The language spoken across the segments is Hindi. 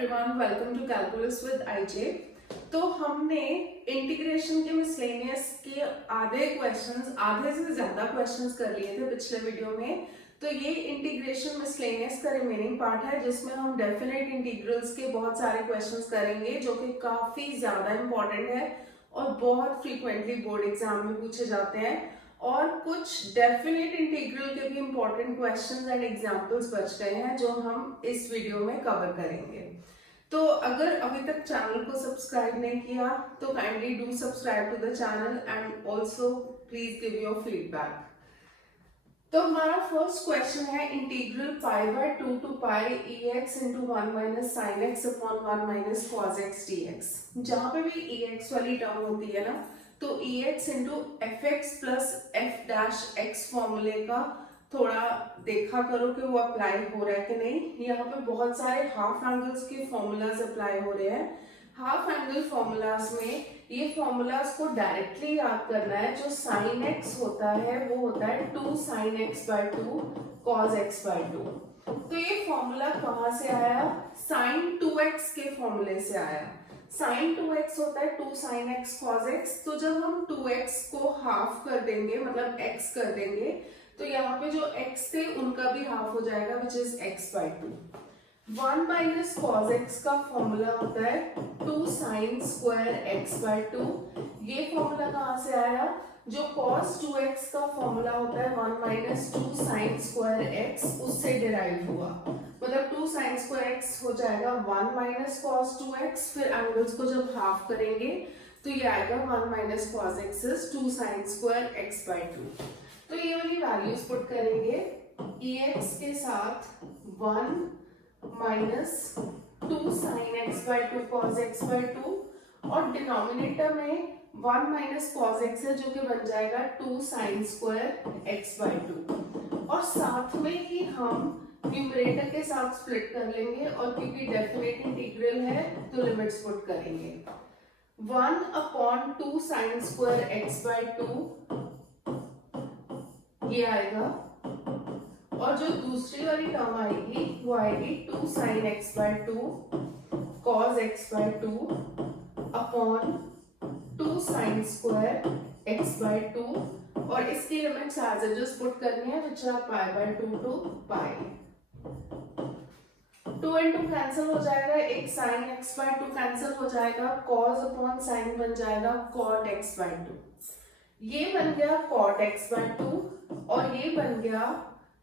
Everyone, welcome to calculus with I. J हमने इंटीग्रेशन के मिसलेनियस के आधे से ज्यादा क्वेश्चंस कर लिए थे पिछले वीडियो में। तो ये इंटीग्रेशन मिसलेनियस का रिमेनिंग पार्ट है जिसमें हम डेफिनेट इंटीग्रल्स के बहुत सारे क्वेश्चंस करेंगे जो कि काफी ज्यादा इंपॉर्टेंट है और बहुत फ्रीक्वेंटली बोर्ड एग्जाम में पूछे जाते हैं। और कुछ डेफिनेट इंटीग्रल के भी इंपॉर्टेंट क्वेश्चंस एंड एग्जांपल्स बच गए हैं जो हम इस वीडियो में कवर करेंगे। तो अगर अभी तक चैनल को सब्सक्राइब नहीं किया तो kindly do subscribe to the channel and also please give your feedback. तो हमारा फर्स्ट क्वेश्चन है integral pi by 2 to pi X into 1 minus sine X upon 1 minus cos X D X. जहां पे भी एक्स वाली टर्म होती है ना, तो ex into F x plus F dash x फॉर्मूले का थोड़ा देखा करो कि वो अप्लाई हो रहा है कि नहीं। यहाँ पे बहुत सारे हाफ एंगल्स के फॉर्मूलाज अप्लाई हो रहे हैं। हाफ एंगल फॉर्मूलाज में ये फॉर्मूलाज को डायरेक्टली याद करना है। जो साइन एक्स होता है वो होता है 2 sine X by 2 cos X by 2। तो ये फॉर्मूला कहाँ से आया? साइन 2x के फॉर्मूले से आया। साइन 2x होता है 2 साइन एक्स कॉस एक्स। तो जब हम 2x को हाफ कर देंगे, मतलब x कर देंगे, तो यहाँ पे जो x थे उनका भी हाफ हो जाएगा, which is x by 2। 1 minus cos X का फॉर्मूला होता है 2 साइन स्क्वायर x बाय 2। ये फॉर्मूला कहाँ से आया? जो cos 2x का फॉर्मूला होता है 1 माइनस 2 साइन स्क्वायर x, उससे डिराइव हुआ। मतलब 2 साइन स्क्वायर x हो जाएगा 1 माइनस cos 2x। फिर एंगल्स को जब हाफ करेंगे तो ये आएगा 1 minus cos x is 2 sine square x by 2। तो ये वाली वैल्यूज पुट करेंगे ex के साथ 1 minus 2 sine x by 2 cos x by 2 और डिनोमिनेटर में 1 माइनस cos x है जो कि बन जाएगा 2 साइन स्क्वायर x बाय 2। और साथ में ही हम न्यूमरेटर के साथ स्प्लिट कर लेंगे और क्योंकि डेफिनेट इंटीग्रल है तो लिमिट्स पुट करेंगे। 1 upon 2 sine square x by 2 ये आएगा, और जो दूसरी वाली टर्म आएगी वो आएगी 2 sine x by 2 cos x by 2 upon 2 sine square x by 2। और इसकी limits as it is put करनी है, which are pi by 2 to pi. 2 into cancel हो जाएगा, एक साइन x बाय 2 कैंसिल हो जाएगा, cos अपॉन साइन बन जाएगा cot x बाय 2। ये बन गया cot x बाय 2 और ये बन गया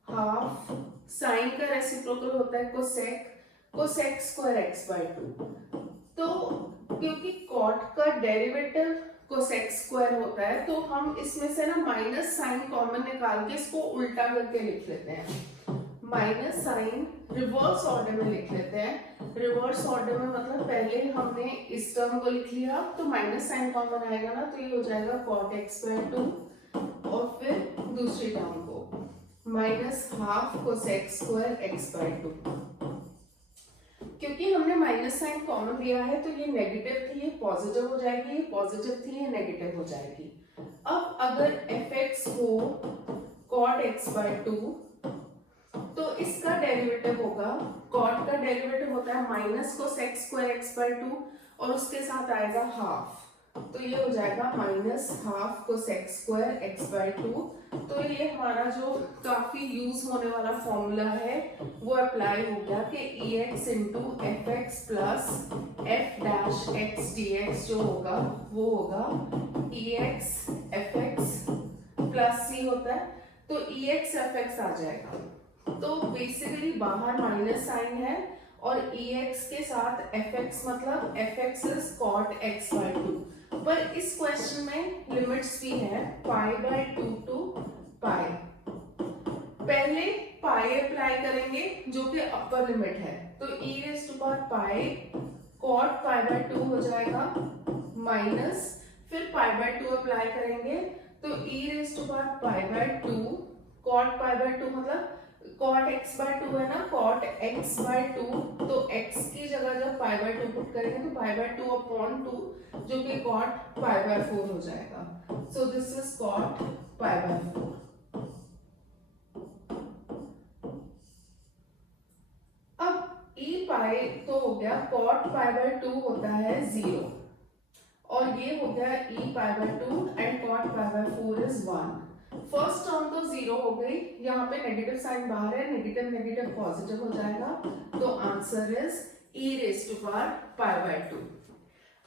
हाफ साइन का रेसिप्रोकल होता है cosec स्क्वायर x बाय 2। तो क्योंकि cot का डेरिवेटिव cosec स्क्वायर होता है तो हम इसमें से ना माइनस साइन कॉमन निकाल के इसको उल्टा करके लिख लेते हैं। माइनस साइन रिवर्स ऑर्डर में लिख लेते हैं। रिवर्स ऑर्डर में मतलब पहले हमने इस टर्म को लिख लिया तो माइनस साइन कॉमन आएगा ना, तो ये हो जाएगा cot x बाय 2 और फिर दूसरी टर्म को minus half cosec square x by 2। क्योंकि हमने माइनस साइन कॉमन लिया है तो ये नेगेटिव थी, ये पॉजिटिव हो जाएगी, ये पॉजिटिव थी, ये नेगेटिव हो जाएगी। अब अगर fx हो cot x बाय 2 तो इसका डेरिवेटिव होगा, cot का डेरिवेटिव होता है minus cosec square x by 2 और उसके साथ आएगा हाफ, तो ये हो जाएगा minus half cosec square x by 2। तो ये हमारा जो काफी यूज होने वाला फॉर्मूला है वो अप्लाई हो गया कि ex into F x plus F dash x D x जो होगा वो होगा ex F x plus c होता है तो ex एफ एक्स आ जाएगा। तो बेसिकली बाहर माइनस साइन है और ex के साथ fx, मतलब fx is cot x by 2। पर इस क्वेश्चन में लिमिट्स भी है पाई बाय 2 टू पाई। पहले पाई अप्लाई करेंगे जो कि अपर लिमिट है, तो e raise to power pi cot pi by 2 हो जाएगा माइनस, फिर पाई बाय 2 अप्लाई करेंगे तो e raise to power pi by 2 cot pi by 2 मतलब cot x बाय 2 है ना, cot x बाय 2, तो x की जगह जब पाई बाय 2 पुट करेंगे तो पाई बाय 2 अपॉन 2 जो कि cot पाई बाय 4 हो जाएगा। So this is cot pi by 4। अब e पाई तो हो गया cot पाई बाय 2 होता है 0 और ये हो गया e pi by 2 and cot pi by 4 is 1। First term तो 0 हो गई, यहाँ पे नेगेटिव साइन बाहर है, नेगेटिव नेगेटिव पॉजिटिव हो जाएगा, तो answer is e raise to power pi by 2।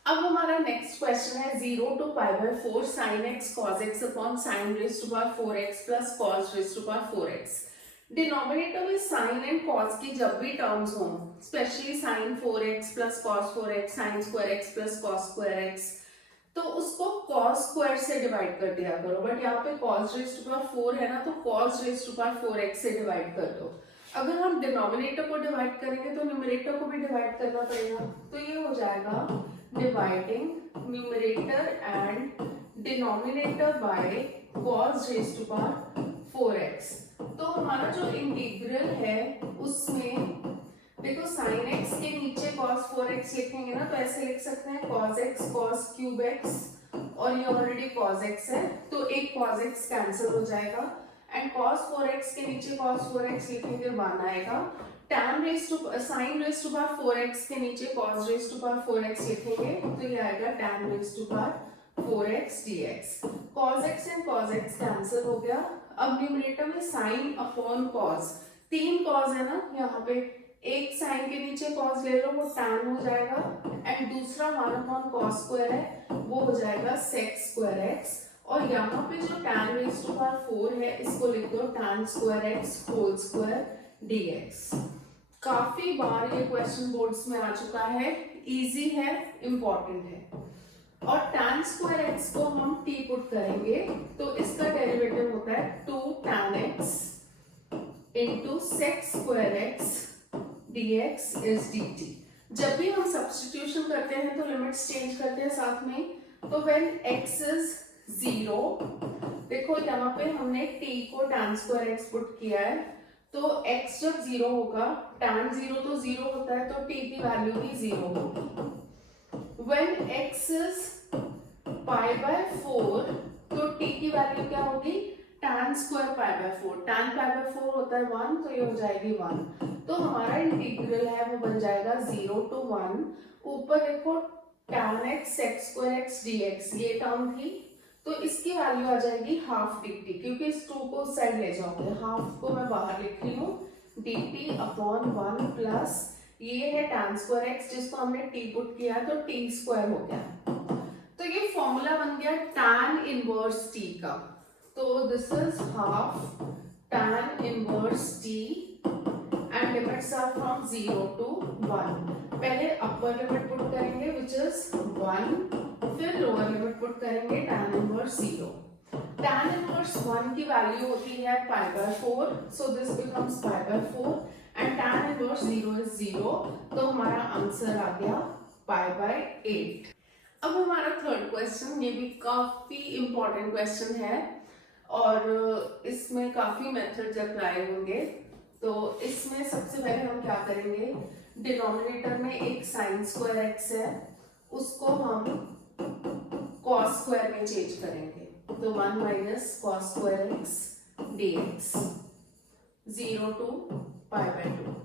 अब हमारा नेक्स्ट क्वेश्चन है 0 to pi by 4 sin x cos x upon sin raise to power 4x plus cos raise to power 4x। Denominator में साइन एंड कॉस की जब भी टर्म्स हो, specially sine 4x plus cos 4x, sine square x plus cos square x, तो उसको कॉस स्क्वायर से डिवाइड कर दिया करो। बट यहाँ पे कॉस रेज टू पावर 4 है ना, तो cos raise to power 4x से डिवाइड कर दो। अगर हम डिनोमिनेटर को डिवाइड करेंगे तो न्यूमरेटर को भी डिवाइड करना पड़ेगा, तो ये हो जाएगा dividing numerator and denominator by cos raise to power 4x। तो हमारा जो इंटीग्रल है उसमें देखो sin x के नीचे cos 4x लिखेंगे ना, तो ऐसे लिख सकते हैं cos x cos cube x, और ये ऑलरेडी cos x है तो एक cos x कैंसिल हो जाएगा, एंड cos 4x के नीचे cos 4x लिखेंगे 1 आएगा। tan raise to sin raise to power 4x के नीचे cos raise to power 4x लिखेंगे तो ये आएगा tan raise to power 4x dx। cos x एंड cos x कैंसिल हो गया। अब न्यूमरेटर में sin अपॉन cos, 3 cos है ना, यहाँ पे एक sin के नीचे cos ले लो वो tan हो जाएगा, एंड दूसरा 1 अपॉन cos स्क्वायर है वो हो जाएगा sec स्क्वायर x, और यहाँ पे जो tan रेज टू पावर 4 है इसको लिख दो tan square x whole square dx। काफी बार ये क्वेश्चन बोर्ड्स में आ चुका है, इजी है, इंपॉर्टेंट है। और tan स्क्वायर x को हम t पुट करेंगे तो इसका डेरिवेटिव होता है 2 tan x into sec square x dx is dt। जब भी हम सब्स्टिट्यूशन करते हैं तो लिमिट्स चेंज करते हैं साथ में, तो व्हेन x इज 0, देखो यहाँ पे हमने t को tan स्क्वायर x पुट किया है, तो x जब 0 होगा, tan 0 तो 0 होता है तो t की वैल्यू भी 0 होगी। When x is pi by 4 तो t की वैल्यू क्या होगी, tan square pi by 4, tan pi by 4 होता है 1, तो ये हो जाएगी 1। तो हमारा इंटीग्रल है वो बन जाएगा 0 टू 1। ऊपर देखो tan x sec square x dx ये टर्म थी, तो इसकी वैल्यू आ जाएगी हाफ dt, क्योंकि इस 2 को साइड ले जाओगे, हाफ को मैं बाहर लिख रही हूँ, dt अपॉन 1 प्लस ये है tan स्क्वायर x जिसको हमने t पुट किया तो t स्क्वायर हो गया। तो ये फॉर्मूला बन गया tan इनवर्स t का, तो this is half tan inverse t and limits are from 0 to 1। पहले अपर लिमिट पुट करेंगे विच इज 1, फिर लोअर लिमिट पुट करेंगे tan इनवर्स 0। tan इनवर्स 1 की वैल्यू होती है पाई by 4, so this becomes pi by 4 and tan inverse 0 is 0, तो हमारा आंसर आ गया पाई बाय 8। अब हमारा थर्ड क्वेश्चन, ये भी काफी इंपॉर्टेंट क्वेश्चन है और इसमें काफी मेथड्स अप्लाई होंगे। तो इसमें सबसे पहले हम क्या करेंगे, डिनोमिनेटर में एक sin स्क्वायर x है उसको हम cos स्क्वायर में चेंज करेंगे, तो 1 minus cos square x dx 0 to pi by 2।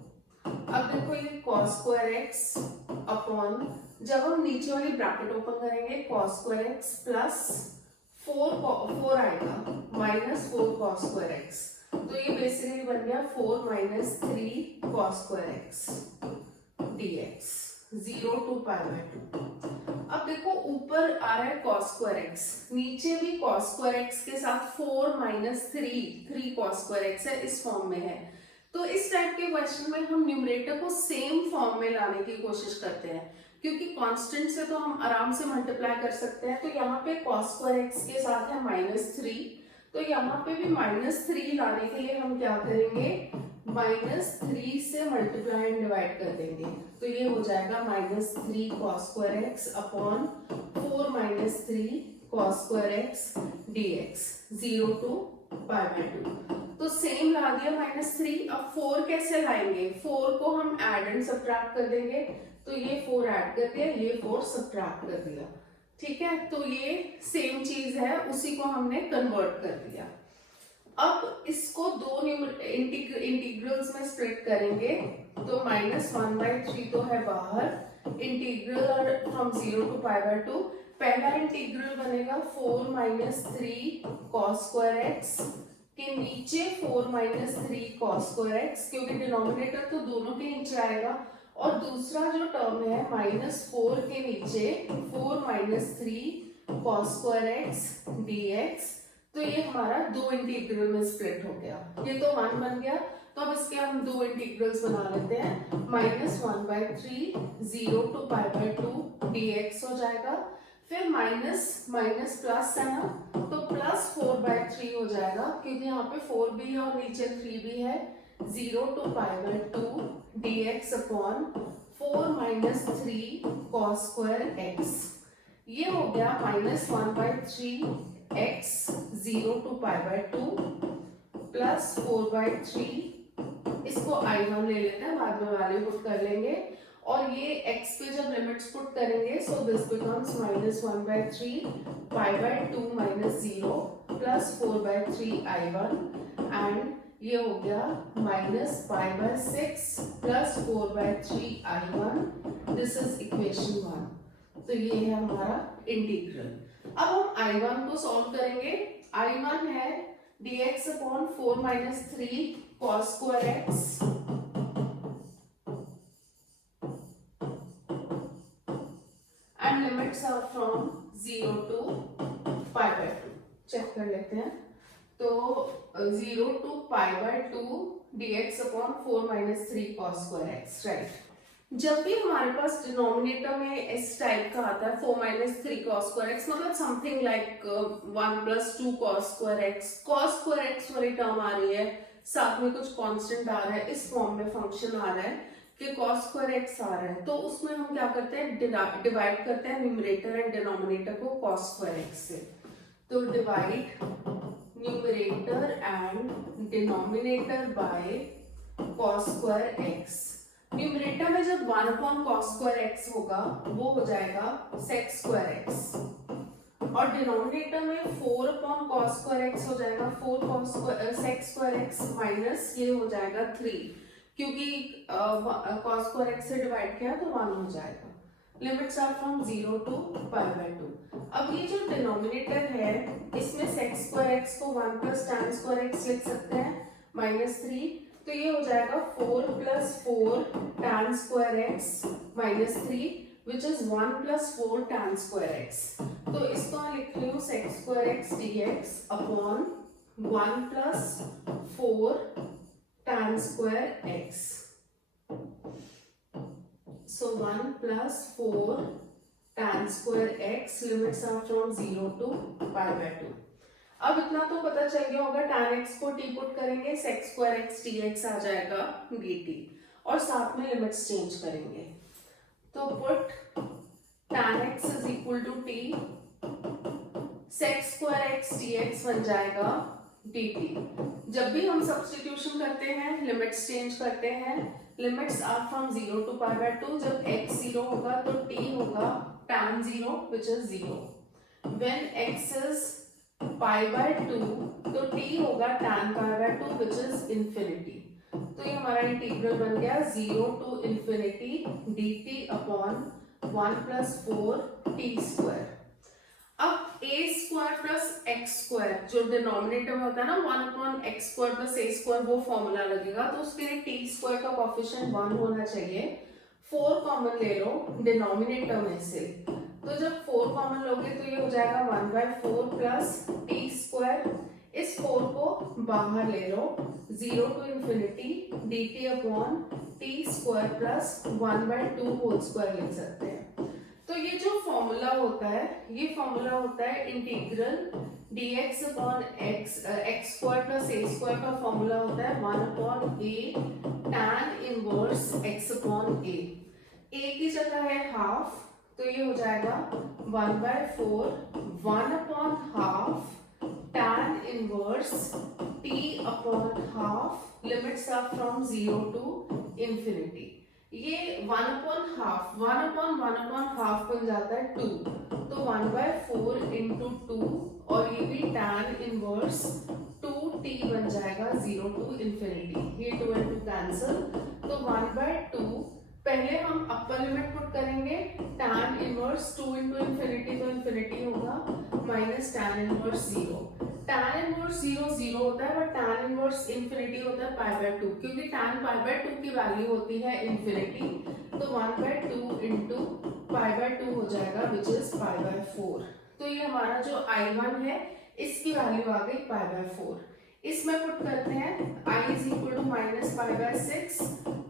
अब देखो ये cos स्क्वायर x अपॉन, जब हम नीचे वाली ब्रैकेट ओपन करेंगे cos स्क्वायर x प्लस 4 आएगा माइनस 4 cos स्क्वायर x, तो ये बेसिकली बन गया 4 minus 3 cos square x dx 0 to pi by 2। अब देखो ऊपर आ रहा है cos स्क्वायर x, नीचे भी cos स्क्वायर x के साथ 4 माइनस 3 cos स्क्वायर x है, इस फॉर्म में है। तो इस टाइप के क्वेश्चन में हम न्यूमरेटर को सेम फॉर्म में लाने की कोशिश करते हैं, क्योंकि कांस्टेंट से तो हम आराम से मल्टीप्लाई कर सकते हैं। तो यहाँ पे cos स्क्वायर x के साथ है -3, तो यहाँ पे भी -3 लाने के लिए हम क्या करेंगे, -3 से मल्टीप्लाई एंड डिवाइड कर देंगे, तो ये हो जाएगा -3 cos square x upon 4 minus 3 cos square x dx 0 to pi by 2। तो सेम ला दिया -3। अब 4 कैसे लाएंगे, 4 को हम ऐड एंड सब्ट्रैक्ट कर देंगे, तो ये 4 ऐड कर दिया, ये 4 सब्ट्रैक्ट कर दिया, ठीक है। तो ये सेम चीज है, उसी को हमने कन्वर्ट कर दिया। अब इसको दो इंटीग्रल्स में स्प्लिट करेंगे, तो -1/3 तो है बाहर, इंटीग्रल फ्रॉम 0 to π/2, पहला इंटीग्रल बनेगा 4 - 3 cos square x के नीचे 4 - 3 cos square x, क्योंकि डिनोमिनेटर तो दोनों के नीचे आएगा, और दूसरा जो टर्म है -4 के नीचे 4 - 3 cos square x dx, तो ये हमारा दो इंटीग्रल में स्प्लिट हो गया, ये तो 1 बन गया। तो अब इसके हम दो इंटीग्रल्स बना लेते हैं, -1/3 0 to π/2 dx हो जाएगा, फिर माइनस माइनस प्लस है ना, तो +4/3 हो जाएगा, क्योंकि यहाँ पे 4 भी है और नीचे 3 भी है, 0 to π/2 dx upon 4 - 3 cos square x। ये हो गया -1/3 x 0 to π/2 प्लस 4/3, इसको I1 ले लेते हैं, बाद में वैल्यू पुट कर लेंगे, और ये x पे जब लिमिट्स पुट करेंगे, सो this becomes -1/3 π/2 - 0 plus 4/3 I1, and ये हो गया -π/6 plus 4/3 I1, this is equation 1। तो ये है हमारा इंटीग्रल। अब हम I1 को सॉल्व करेंगे। I1 है dx upon 4 - 3 cos square x and limits are from 0 to π/2। Check कर लेते हैं, तो 0 to π/2 dx upon 4 - 3 cos square x, right. जब भी हमारे पास डिनोमिनेटर में इस टाइप का आता है 4 - 3 cos square x, मतलब something like 1 + 2 cos square x वाली टर्म आ रही है, साथ में कुछ कांस्टेंट आ रहा है, इस फॉर्म में फंक्शन आ रहा है कि cos square x आ रहा है, तो उसमें हम क्या करते हैं, डिवाइड करते हैं न्यूमरेटर एंड डिनोमिनेटर को cos square x से। तो divide numerator and denominator bye cos square x। Numerator में जब 1/cos square x होगा, वो हो जाएगा sec square x, और डिनोमिनेटर में 4/cos square x हो जाएगा 4 sec square x माइनस ये हो जाएगा 3, क्योंकि cos square x से डिवाइड किया तो 1 हो जाएगा। Limits are from 0 to π/2। अब ये जो डिनोमिनेटर है, इसमें sec square x को 1 + tan square x लिख सकते हैं -3, तो ये हो जाएगा 4 + 4 tan square x -3, which is 1 + 4 tan square x। तो इसको मैं लिख रही हूँ sec square x dx upon 1 + 4 tan square x। So 1 + 4 tan square x, limits are from 0 to π/2। अब इतना तो पता चल गया होगा, tan x को t पुट करेंगे, sec square x dx आ जाएगा dt, और साथ में लिमिट्स चेंज करेंगे, तो put tan x is equal to t, sec square x dx बन जाएगा dt। जब भी हम सब्स्टिट्यूशन करते हैं, लिमिट्स चेंज करते हैं, लिमिट्स आर फ्रॉम 0 to π/2, जब x 0 होगा तो t होगा tan 0 which is 0, when x is π/2 तो t होगा tan π/2 which is infinity। तो ये हमारा इंटीग्रल बन गया 0 to infinity dt upon 1 + 4 t square. अब a² + x², जो डिनोमिनेटर में होता है ना 1/x² + a², वो फॉर्मूला लगेगा, तो उसके लिए t² का कोएफिशिएंट 1 होना चाहिए। 4 कॉमन ले लो डिनोमिनेटर में से, तो जब 4 कॉमन लोगे तो ये हो जाएगा 1/4 प्लस t², इस 4 को बाहर ले लो, 0 to infinity dt upon t² plus 1/2 whole square लिख सकते हैं। तो ये जो फॉर्मूला होता है, ये फॉर्मूला होता है integral dx upon x² plus a² का फॉर्मूला होता है 1/a tan inverse x upon a। a की जगह है हाफ, तो ये हो जाएगा 1/4 1/2 tan inverse t upon half, limits are from 0 to infinity। ये 1/2 बन जाता है 2, तो 1/4 इंटू 2, और ये भी tan इनवर्स 2t बन जाएगा 0 to infinity। ये 2 and 2 कैंसिल, तो 1/2 पहले हम अपर लिमिट पुट करेंगे, tan इनवर्स 2 इंटू इन्फिनिटी, तो इन्फिनिटी होगा minus tan inverse 0। tan inverse 0 0 होता है, बट tan इनवर्स इन्फिनिटी होता है π/2, क्योंकि tan π/2 की वैल्यू होती है इन्फिनिटी, तो 1/2 इंटू π/2 हो जाएगा विच इज π/4। तो ये हमारा जो I1 है इसकी वैल्यू आ गई π/4। इसमें पुट करते हैं I is equal to minus π/6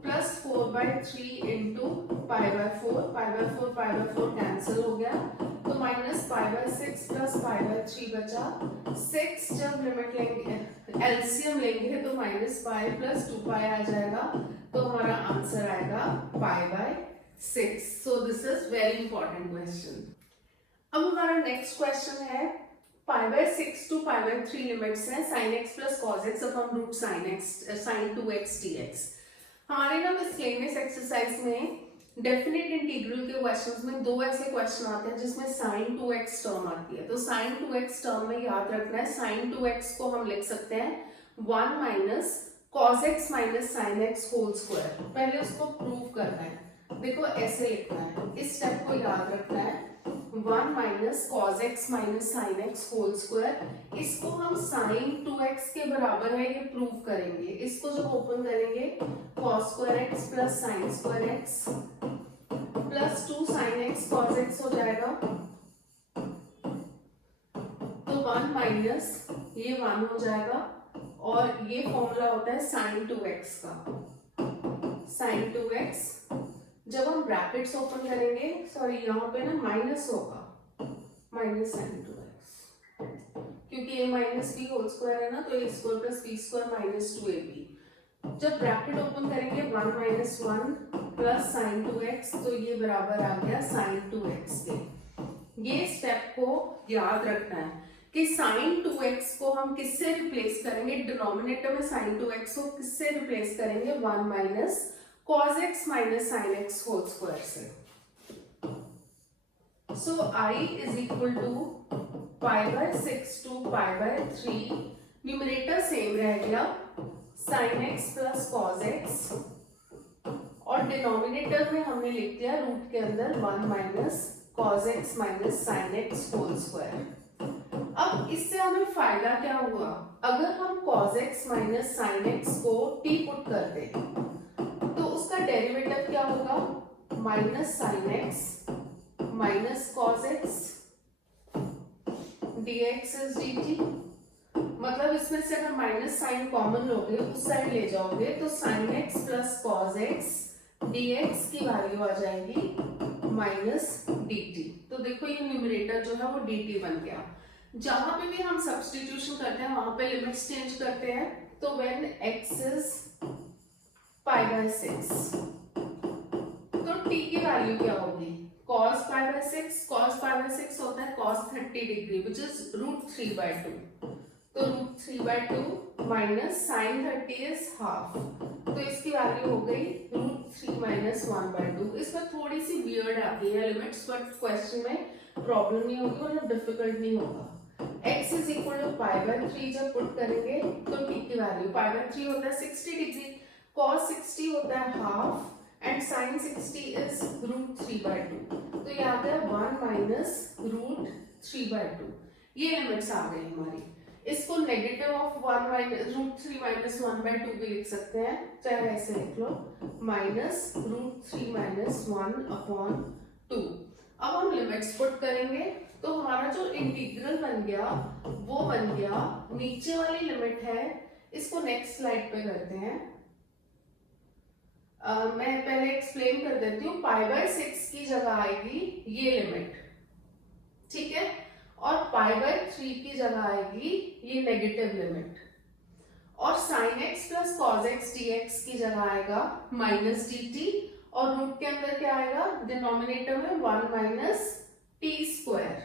plus 4/3 into π/4 cancel हो गया, तो माइनस π/6 प्लस π/3 बचा 6। जब लिमिट लेंगे एलसीएम लेंगे तो माइनस पाई प्लस 2 पाई आ जाएगा, तो हमारा आंसर आएगा π/6। So this is very important question. अब हमारा नेक्स्ट क्वेश्चन है π/6 टू π/3 लिमिट्स हैं sin x plus cos x upon root sin 2x dx। हमारे ना मिसलेनियस एक्सरसाइज में डेफिनेट इंटीग्रल के क्वेश्चंस में दो ऐसे क्वेश्चन आते हैं जिसमें sin 2x टर्म आती है। तो sin 2x टर्म में याद रखना है sin 2x को हम लिख सकते हैं 1 minus cos x minus sin x whole square. पहले उसको प्रूव करना है, देखो ऐसे लिखना है, इस स्टेप को याद रखना है 1 minus cos x minus sin x whole square. इसको हम sin 2x के बराबर है ये प्रूव करेंगे। इसको जब ओपन करेंगे cos square x plus sin square x plus 2 sin x cos x हो जाएगा, तो 1 माइनस ये 1 हो जाएगा, और ये फॉर्मूला होता है sin 2x का। sin 2x जब हम ब्रैकेट्स ओपन करेंगे, सॉरी यहाँ पे ना माइनस होगा, माइनस sin 2x, क्योंकि a minus b whole square है ना, तो a square plus b square minus 2ab। जब ब्रैकेट ओपन करेंगे 1 माइनस 1 प्लस sin 2x, तो ये बराबर आ गया sin 2x के। ये स्टेप को याद रखना है कि sin 2x को हम किससे रिप्लेस करेंगे, डिनोमिनेटर में sin 2x को किससे रिप्लेस करेंगे 1 minus cos x minus sin x whole square से। So I is equal to π/6 to π/3, numerator same रह गया sin x plus cos x, और डिनोमिनेटर में हमने लिख दिया रूट के अंदर 1 minus cos x minus sin x whole square. अब इससे हमें फायदा क्या हुआ, अगर हम cos x minus sin x को t पुट कर दें तो उसका डेरिवेटिव क्या होगा, minus sin x minus cos x dx is dt। मतलब इसमें से अगर माइनस साइन कॉमन लोगे उस साइड ले जाओगे तो sin x plus cos x dx की वैल्यू आ जाएगी माइनस dt। तो देखो ये न्यूमरेटर जो है वो dt बन गया। जहां पे भी हम सब्स्टिट्यूशन करते हैं वहां पे लिमिट्स चेंज करते हैं, तो व्हेन x इज π/6 तो t की वैल्यू क्या होगी, cos π/6, cos π/6 होता है cos 30 डिग्री विच इज √3/2, तो √3/2 माइनस sin 30 इज हाफ, तो इसकी वैल्यू हो गई √3 माइनस 1/2। इसमें थोड़ी सी वियर्ड आती है लिमिट्स, बट क्वेश्चन में प्रॉब्लम नहीं होगी और डिफिकल्ट नहीं होगा। x इज इक्वल टू π/3 जब पुट करेंगे तो t की वैल्यू π/3 होता है 60 डिग्री, cos 60 होता है हाफ एंड sin 60 इज √3/2, तो ये आता है 1 माइनस √3/2। ये लिमिट्स आ गई हमारी। इसको नेगेटिव ऑफ 1 माइनस √3 माइनस 1/2 भी लिख सकते हैं, चाहे ऐसे लिख लो माइनस √3 माइनस 1/2। अब हम लिमिट्स पुट करेंगे तो हमारा जो इंटीग्रल बन गया वो बन गया, नीचे वाली लिमिट है इसको नेक्स्ट स्लाइड पे करते हैं। मैं पहले एक्सप्लेन कर देती हूँ। π/6 की जगह आएगी ये लिमिट, ठीक है, और π/3 की जगह आएगी ये नेगेटिव लिमिट, और sin x plus cos x dx की जगह आएगा माइनस dt, और रूट के अंदर क्या आएगा, डिनोमिनेटर में 1 माइनस t स्क्वायर।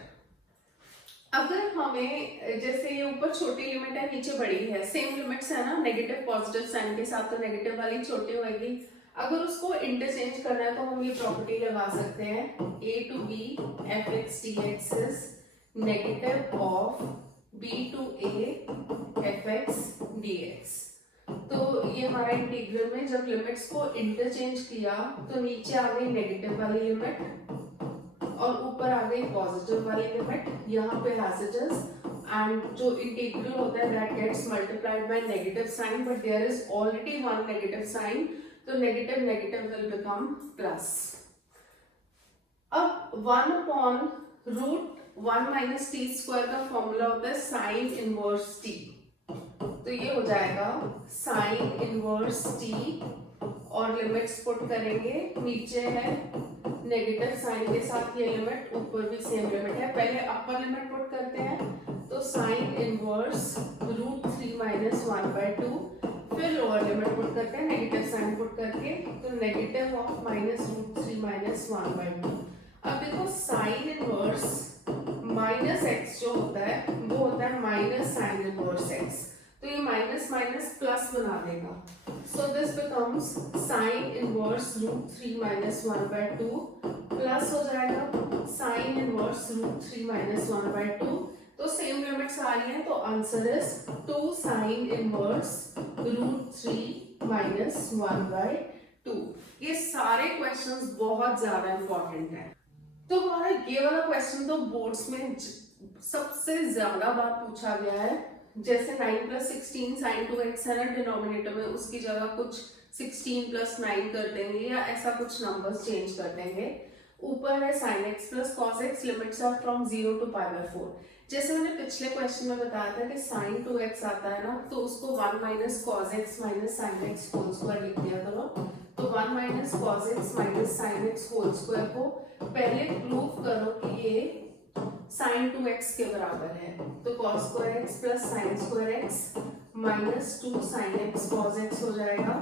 अगर हमें जैसे ये ऊपर छोटी लिमिट है नीचे बड़ी है, सेम लिमिट्स है ना, नेगेटिव पॉजिटिव साइन के साथ, तो नेगेटिव वाली छोटी होगी अगर उसको इंटरचेंज करना है तो हम ये प्रॉपर्टी लगा सकते हैं a to b fx dx is negative of b to a fx dx। तो ये हमारा इंटीग्रल में जब लिमिट्स को इंटरचेंज किया तो नीचे आ गई नेगेटिव वाली लिमिट और ऊपर आ गई पॉजिटिव वाली लिमिट, यहाँ पे एज इट इज, एंड जो इंटीग्रल होता है that gets multiplied by negative sign, but there is already one negative sign, तो negative negative will become plus. अब 1 upon root 1 minus T square का फॉर्मूला होता है साइन इनवर्स टी, तो ये हो जाएगा साइन इनवर्स टी और लिमिट्स पुट करेंगे, नीचे है नेगेटिव साइन के साथ ये लिमिट, ऊपर भी सेम लिमिट है। पहले अपर लिमिट पुट करते हैं तो साइन इनवर्स रूट 3 माइनस 1/2, फिर लोअर लिमिट पुट करते हैं नेगेटिव साइन पुट करके, तो negative of minus root 3 minus 1/2। अब देखो साइन इनवर्स माइनस एक्स जो होता है वो होता है माइनस साइन इनवर्स एक्स, तो ये माइनस माइनस प्लस बना देगा, so this becomes sine inverse root 3 minus 1/2 plus हो जाएगा साइन इनवर्स रूट 3 माइनस 1/2, तो सेम लिमिट्स आ रही हैं, तो answer is 2 sine inverse root 3 minus 1/2। ये सारे क्वेश्चंस बहुत ज्यादा इंपॉर्टेंट हैं। तो हमारा ये वाला क्वेश्चन तो बोर्ड्स में सबसे ज्यादा बार पूछा गया है, जैसे 9 + 16 sin 2x है ना डिनोमिनेटर में, उसकी जगह कुछ 16 + 9 कर देंगे या ऐसा कुछ नंबर्स चेंज कर देंगे। ऊपर है sin x + cos x, limits are from 0 to π/4। जैसे मैंने पिछले क्वेश्चन में बताया था कि sin 2x आता है ना, तो उसको 1 - cos x - sin x whole square लिख दिया करो, तो 1 - cos x - sin x whole square को पहले प्रूव करो कि ये sin 2x के बराबर है, तो cos square x plus sin square x minus 2 sin x cos x हो जाएगा,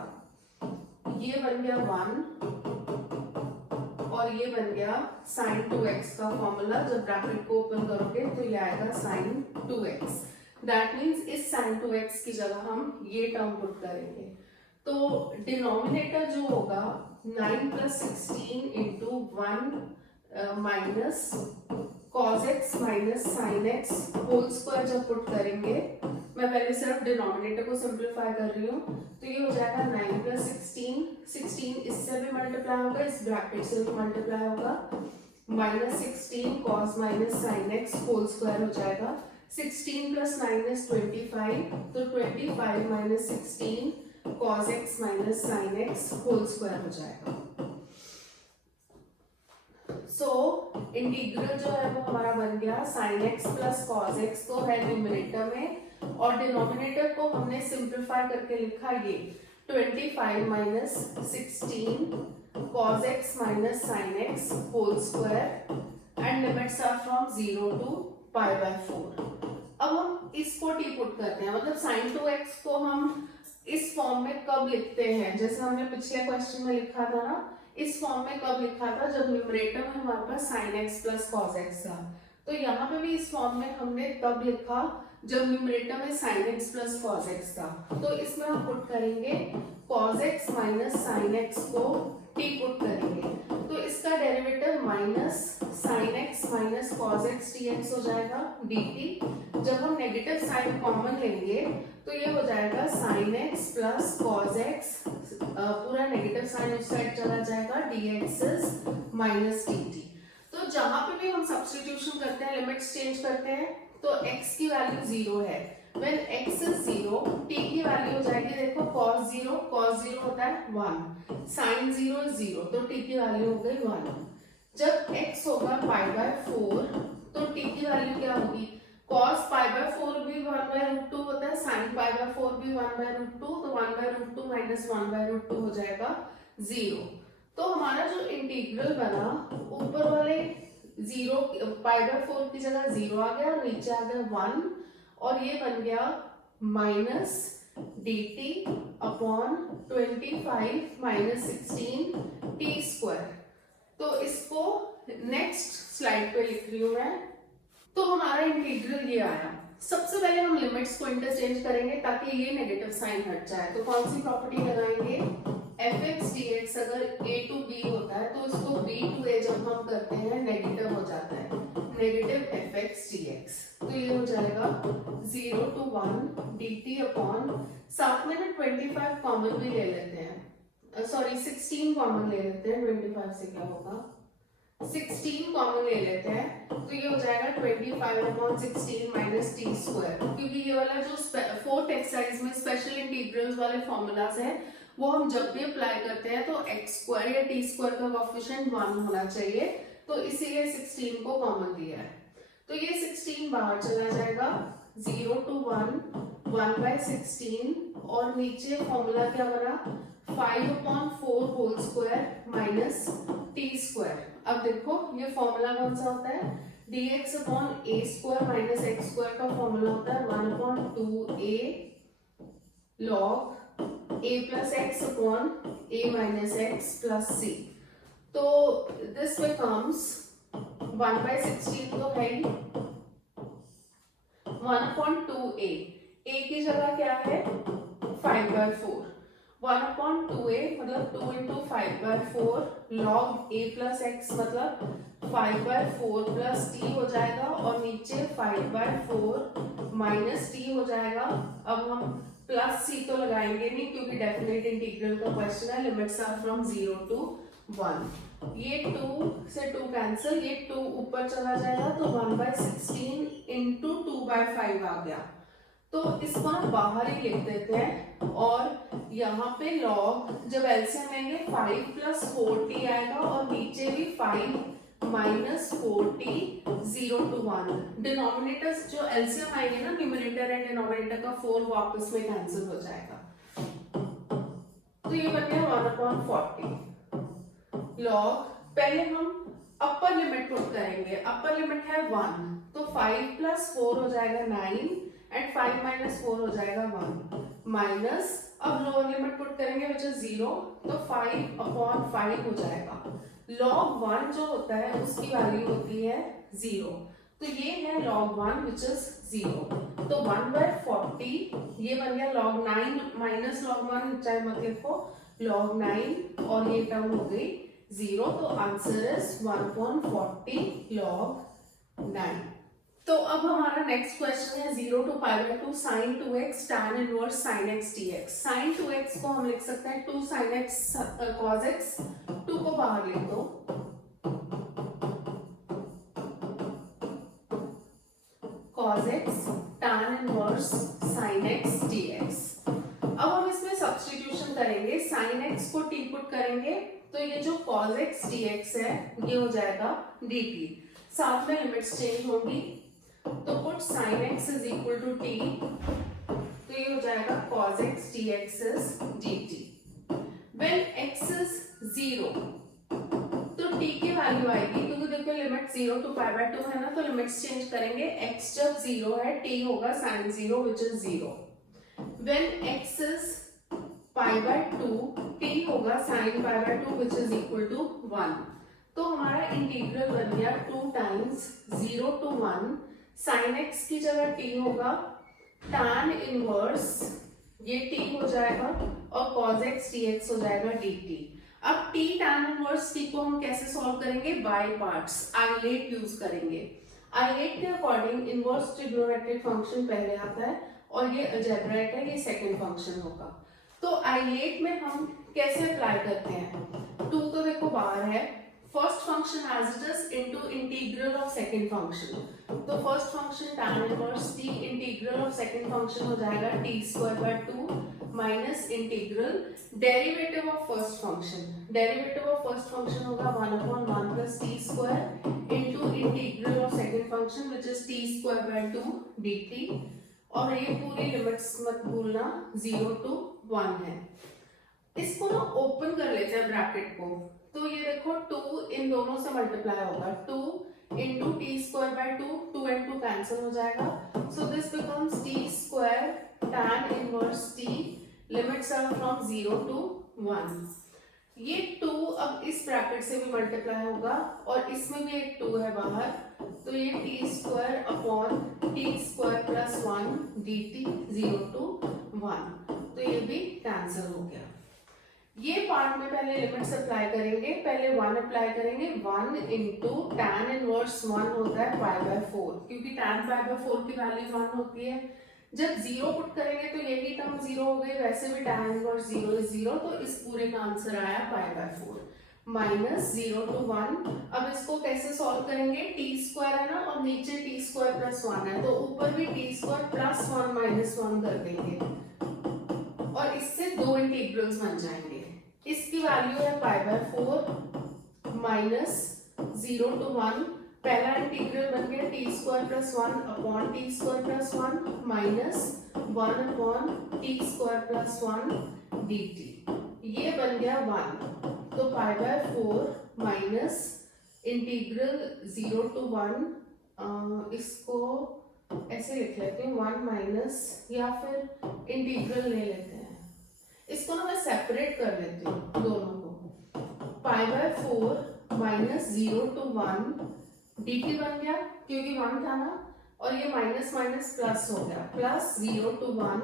ये बन गया 1 और ये बन गया sin 2x का फॉर्मूला। जब ब्रैकेट को ओपन करोगे तो ये आएगा sin 2x, दैट मीन्स इस sin 2x की जगह हम ये टर्म पुट करेंगे, तो डिनोमिनेटर जो होगा 9 + 16 × 1 minus cos x minus sin x whole square जब पुट करेंगे, मैं पहले सिर्फ डिनोमिनेटर को सिंप्लीफाई कर रही हूँ, तो ये हो जाएगा 9 + 16, 16 इससे भी मल्टीप्लाई होगा, इस ब्रैकेट से भी मल्टीप्लाई होगा, minus 16 cos minus sin x whole square हो जाएगा, 16 + 9 is 25, तो 25 - 16 cos x minus sin x whole square हो जाएगा। सो इंटीग्रल जो है वो हमारा बन गया sin x + cos x, तो है न्यूमरेटर में, और डिनोमिनेटर को हमने सिंप्लीफाई करके लिखा ये 25 - 16 cos x minus sin x whole square, and limits are from 0 to π/4। अब हम इसको टी पुट करते हैं, मतलब sin 2x को हम इस फॉर्म में कब लिखते हैं, जैसे हमने पिछले क्वेश्चन में लिखा था ना, इस फॉर्म में कब लिखा था, जब न्यूमरेटर में हमारे पास sin x + cos x था, तो यहाँ पे भी इस फॉर्म में हमने तब लिखा जब न्यूमरेटर में sin x + cos x था, तो इसमें हम पुट करेंगे cos x minus sin x को t पुट करेंगे, तो इसका derivative minus sin x minus cos x dx हो जाएगा dt। जब हम नेगेटिव साइन कॉमन लेंगे तो ये हो जाएगा sin x + cos x, पूरा नेगेटिव साइन उस साइड चला जाएगा, dx इज माइनस dt। तो जहां पे भी हम सब्स्टिट्यूशन करते हैं, लिमिट्स चेंज करते हैं, तो x की वैल्यू 0 है, when x is 0 t की वैल्यू हो जाएगी, देखो cos 0 होता है 1, sin 0 is 0, तो t की वैल्यू हो गई 1। जब x होगा π/4 तो t की वैल्यू क्या होगी, cos π/4 भी 1/√2 होता है, sin π/4 भी 1/√2, तो 1/√2 माइनस 1/√2 हो जाएगा 0। तो हमारा जो इंटीग्रल बना, ऊपर वाले 0 π/4 की जगह 0 आ गया, नीचे आ गया 1, और ये बन गया माइनस dt अपॉन 25 - 16 t स्क्वायर। तो इसको नेक्स्ट स्लाइड पे लिख रही हूं मैं। तो हमारा इंटीग्रल ये आया। सबसे पहले हम लिमिट्स को इंटरचेंज करेंगे ताकि ये नेगेटिव साइन हट जाए। तो कौन सी प्रॉपर्टी लगाएंगे, एफ एक्स डी एक्स अगर a टू b होता है तो इसको b टू a जब हम करते हैं नेगेटिव हो जाता है, negative F x D x. तो ये हो जाएगा 0 to 1 dt अपॉन, साथ में ना 25 कॉमन भी ले लेते हैं, सॉरी 16 कॉमन ले लेते हैं, 25 से क्या होगा 16 कॉमन ले लेते हैं, तो ये हो जाएगा 25 अपॉन 16 माइनस टी स्क्वायर, क्योंकि ये वाला जो फोर्थ एक्सरसाइज में स्पेशल इंटीग्रल्स वाले फॉर्मूलाज हैं वो हम जब भी अप्लाई करते हैं तो एक्स स्क्वायर या टी स्क्वायर का कोएफिशिएंट 1 होना चाहिए, तो इसीलिए 16 को कॉमन लिया है। तो ये 16 बाहर चला जाएगा, 0 to 1 1/16 और नीचे फॉर्मूला क्या बना 5/4 whole square minus T square. अब देखो ये फॉर्मूला कौन सा होता है, dx upon a square minus x square का फॉर्मूला होता है 1/2a log a plus x upon a minus x plus c। तो this becomes 1/16 तो है ही, 1/2a, a की जगह क्या है 5/4, 1/2a मतलब 2 into 5/4 log a plus x मतलब 5/4 plus t हो जाएगा, और नीचे 5/4 माइनस t हो जाएगा। अब हम प्लस सी तो लगाएंगे नहीं क्योंकि डेफिनेट इंटीग्रल का क्वेश्चन है, लिमिट्स आर फ्रॉम 0 to 1। ये 2 से 2 कैंसिल, ये 2 ऊपर चला जाएगा तो 1/16 इंटू 2/5 आ गया, तो इसको ना बाहर ही लिख देते हैं, और यहाँ पे लॉग जब एलसीएम आएंगे 5 + 4t आएगा, और नीचे भी 5 माइनस 4t 0 to 1। डिनोमिनेटर्स जो एलसीएम आएंगे ना, न्यूमरेटर एंड डिनोमिनेटर का 4 वो आपस में कैंसिल हो जाएगा, तो ये बन गया 1/40 लॉग। पहले हम अपर लिमिट पुट करेंगे, अपर लिमिट है 1, तो 5 + 4 हो जाएगा 9 एंड 5 - 4 हो जाएगा 1 माइनस, अब लोअर लिमिट पुट करेंगे विच इज 0, तो 5/5 हो जाएगा। log 1 जो होता है उसकी वैल्यू होती है 0, तो ये है log 1 विच इज 0, तो 1/40 ये बन गया log 9 माइनस log 1, चाहे मत लिखो, log 9 और ये टर्म हो गई 0, तो आंसर इज 1/40 log 9। तो अब हमारा नेक्स्ट क्वेश्चन है 0 to π/2 sin 2x tan inverse sin x dx। sin 2x को हम लिख सकते हैं 2 sin x cos x, 2 को बाहर लिख दो, cos x tan inverse sin x dx। अब हम इसमें सब्स्टिट्यूशन करेंगे, sin x को t पुट करेंगे तो ये जो cos x dx है ये हो जाएगा dt, साथ में लिमिट्स चेंज होंगी, तो put sin x is equal to t, तो ये हो जाएगा cos x dx is dt। When x is 0 तो t की वैल्यू आएगी, क्योंकि देखो लिमिट 0 to π/2 है ना, तो लिमिट्स चेंज करेंगे, x जब 0 है t होगा sin 0 which is 0। When x is π/2 t होगा sin π/2 which is equal to 1, तो हमारा इंटीग्रल बन गया 2 times 0 to 1 sin x की जगह t होगा tan इनवर्स ये t हो जाएगा, और cos x dx हो जाएगा dt। अब t tan इनवर्स t को हम कैसे सॉल्व करेंगे, बाय पार्ट्स, आइलेट यूज करेंगे। आइलेट के अकॉर्डिंग इनवर्स ट्रिग्नोमेट्रिक फंक्शन पहले आता है और ये अलजेब्राइक है, ये सेकंड फंक्शन होगा। तो आइलेट में हम कैसे अप्लाई करते हैं, 2 तो देखो बाहर है, first function as it is into integral of second function, तो first function tan inverse t, integral of second function हो जाएगा t² minus integral derivative of first function, derivative of first function होगा 1/1 + t² into integral of second function which is t² dt, और ये पूरी लिमिट्स मत भूलना 0 to 1 है। इसको ना ओपन कर लेते हैं ब्रैकेट को, तो ये देखो 2 इन दोनों से मल्टीप्लाई होगा, 2 into t²/2, 2 and 2 कैंसिल हो जाएगा, so this becomes t² tan inverse t, limits are from 0 to 1। ये 2 अब इस ब्रैकेट से भी मल्टीप्लाई होगा, और इसमें भी एक 2 है बाहर, तो ये t² upon t² + 1 dt 0 to 1, तो ये भी कैंसिल हो गया। ये पार्ट में पहले लिमिट्स अप्लाई करेंगे, पहले 1 अप्लाई करेंगे, 1 इंटू tan इनवर्स 1 होता है पाई बाय 4, क्योंकि tan पाई बाय 4 की वैल्यू 1 होती है। जब 0 पुट करेंगे तो यही टर्म 0 हो गई, वैसे भी tan इनवर्स 0 इज 0, तो इस पूरे का आंसर आया पाई बाय 4 माइनस 0 to 1। अब इसको कैसे सॉल्व करेंगे, टी स्क्वायर है ना और नीचे टी स्क्वायर प्लस 1 है, तो ऊपर भी टी स्क्वायर प्लस 1 माइनस 1 कर देंगे और इससे दो इंटीग्रल्स बन जाएंगे। इसकी वैल्यू है पाई बाय 4 माइनस 0 to 1। पहला इंटीग्रल बन गया T square plus 1 upon t square plus 1 minus 1 upon t square plus 1 dt, ये बन गया 1। तो पाई बाय 4 माइनस इंटीग्रल 0 to 1, इसको ऐसे लिख लेते हैं 1 माइनस, या फिर इंटीग्रल ले लेते हैं, इसको ना मैं सेपरेट कर लेती हूँ दोनों को। पाई बाय 4 माइनस 0 to 1 dt बन गया क्योंकि 1 था ना, और ये माइनस माइनस प्लस हो गया, plus 0 to 1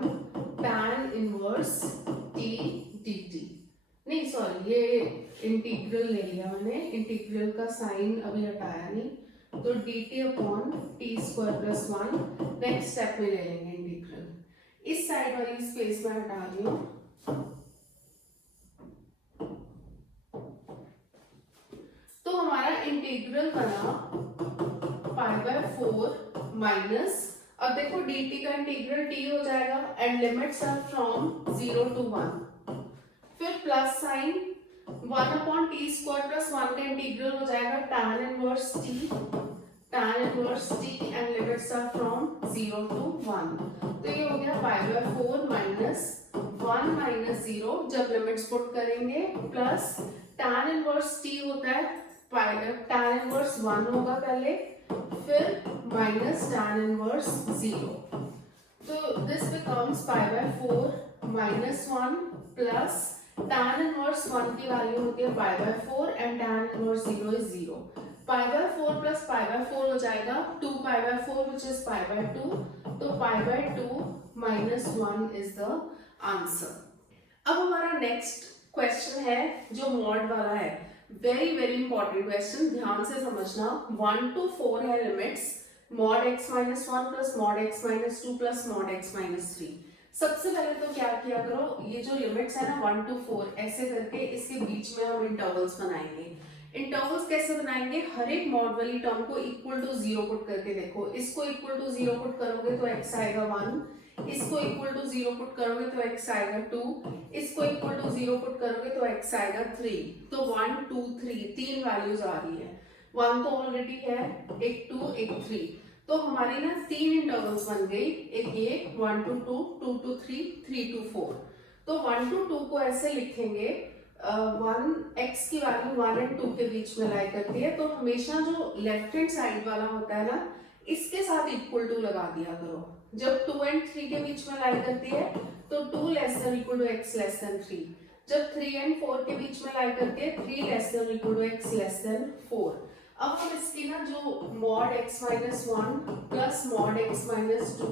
tan inverse t dt। नहीं सॉरी, ये इंटीग्रल ले लिया मैंने, इंटीग्रल का साइन अभी हटाया नहीं, तो dt upon t square plus 1 next step में ले लेंगे इंटीग्रल। इस साइड वाली स्पेस में हटा रही हूँ, तो हमारा इंटीग्रल बना पाई बाय 4 माइनस, अब देखो dt का इंटीग्रल t हो जाएगा and limits are from 0 to 1, फिर plus sign 1 upon t square plus 1 का इंटीग्रल हो जाएगा tan inverse t and limits are from 0 to 1, तो ये हो गया पाई बाय 4 माइनस 1 माइनस 0, जब लिमिट्स पुट करेंगे प्लस tan इनवर्स t होता है tan इनवर्स 1 होगा पहले, फिर माइनस tan इनवर्स 0, तो this becomes pi by 4 minus 1 plus tan inverse 1 की वैल्यू होती है पाई by 4 and tan inverse 0 is 0। Pi by 4 plus pi by 4 हो जाएगा 2 पाई by 4 which is pi by 2, तो पाई by 2 minus 1 is the answer. अब हमारा नेक्स्ट क्वेश्चन है जो मॉड वाला है, वेरी वेरी इंपॉर्टेंट क्वेश्चन, ध्यान से समझना। 1 to 4 है limits, mod x minus 1 plus mod x minus 2 plus mod x minus 3। सबसे पहले तो क्या किया करो, ये जो लिमिट्स है ना 1 to 4 ऐसे करके इसके बीच में हम इंटरवल्स बनाएंगे। इंटरवल्स कैसे बनाएंगे, हर एक मॉड वाली टर्म को इक्वल टू 0 पुट करके देखो, इसको इक्वल टू 0 पुट करोगे तो x आएगा 1, इसको इक्वल टू 0 पुट करोगे तो x आएगा 2, इसको इक्वल टू 0 पुट करोगे तो x आएगा 3, तो 1 2 3 तीन वैल्यूज आ रही है, 1 तो ऑलरेडी है, एक 2 एक 3, तो हमारी ना तीन इंटरवल्स बन गई, एक ये 1 to 2 2 to 3 3 to 4, तो 1 to 2 को ऐसे लिखेंगे, 1 x की वैल्यू 1 और 2 के बीच में लाई करती है, तो हमेशा जो लेफ्ट हैंड साइड वाला होता है ना इसके साथ इक्वल टू लगा दिया करो। जब 2 और 3 के बीच में लाई करती है तो 2 less than equal to x less than 3, जब 3 और 4 के बीच में लाई करती है 3 less than equal to x less than 4। अब हम इसकी ना जो mod x minus 1 plus mod x minus 2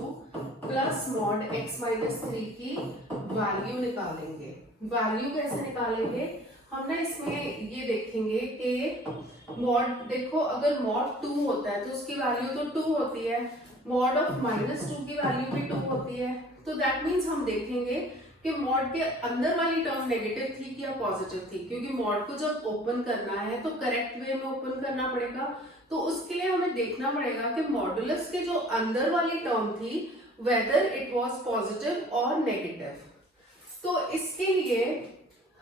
plus mod x minus 3 की वैल्यू निकालेंगे। वैल्यू कैसे निकालेंगे, हम ना इसमें ये देखेंगे कि मॉड, देखो अगर मॉड 2 होता है तो उसकी वैल्यू तो 2 होती है, मॉड ऑफ माइनस 2 की वैल्यू भी 2 होती है, तो दैट मीन्स हम देखेंगे कि मॉड के अंदर वाली टर्म नेगेटिव थी या पॉजिटिव थी, क्योंकि मॉड को जब ओपन करना है तो करेक्ट वे में ओपन करना पड़ेगा, तो उसके लिए हमें देखना पड़ेगा कि मॉडुलस के जो अंदर वाली टर्म थी वेदर इट वाज पॉजिटिव और नेगेटिव। तो इसके लिए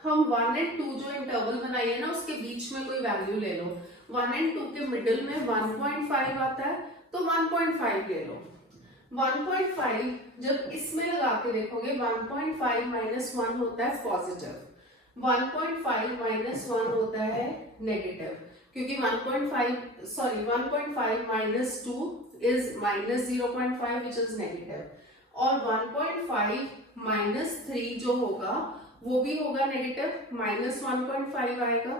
हम 1 और 2 जो इंटरवल बनाइए ना उसके बीच में कोई वैल्यू ले लो, 1 और 2 के मिडिल में 1.5 आता है तो 1.5 ले लो। 1.5 जब इसमें लगा के देखोगे 1.5 माइनस 1 होता है पॉजिटिव, 1.5 माइनस 1 होता है नेगेटिव, क्योंकि 1.5 minus 2 is minus 0.5 which is negative, और 1.5 माइनस 3 जो होगा वो भी होगा नेगेटिव, माइनस 1.5 आएगा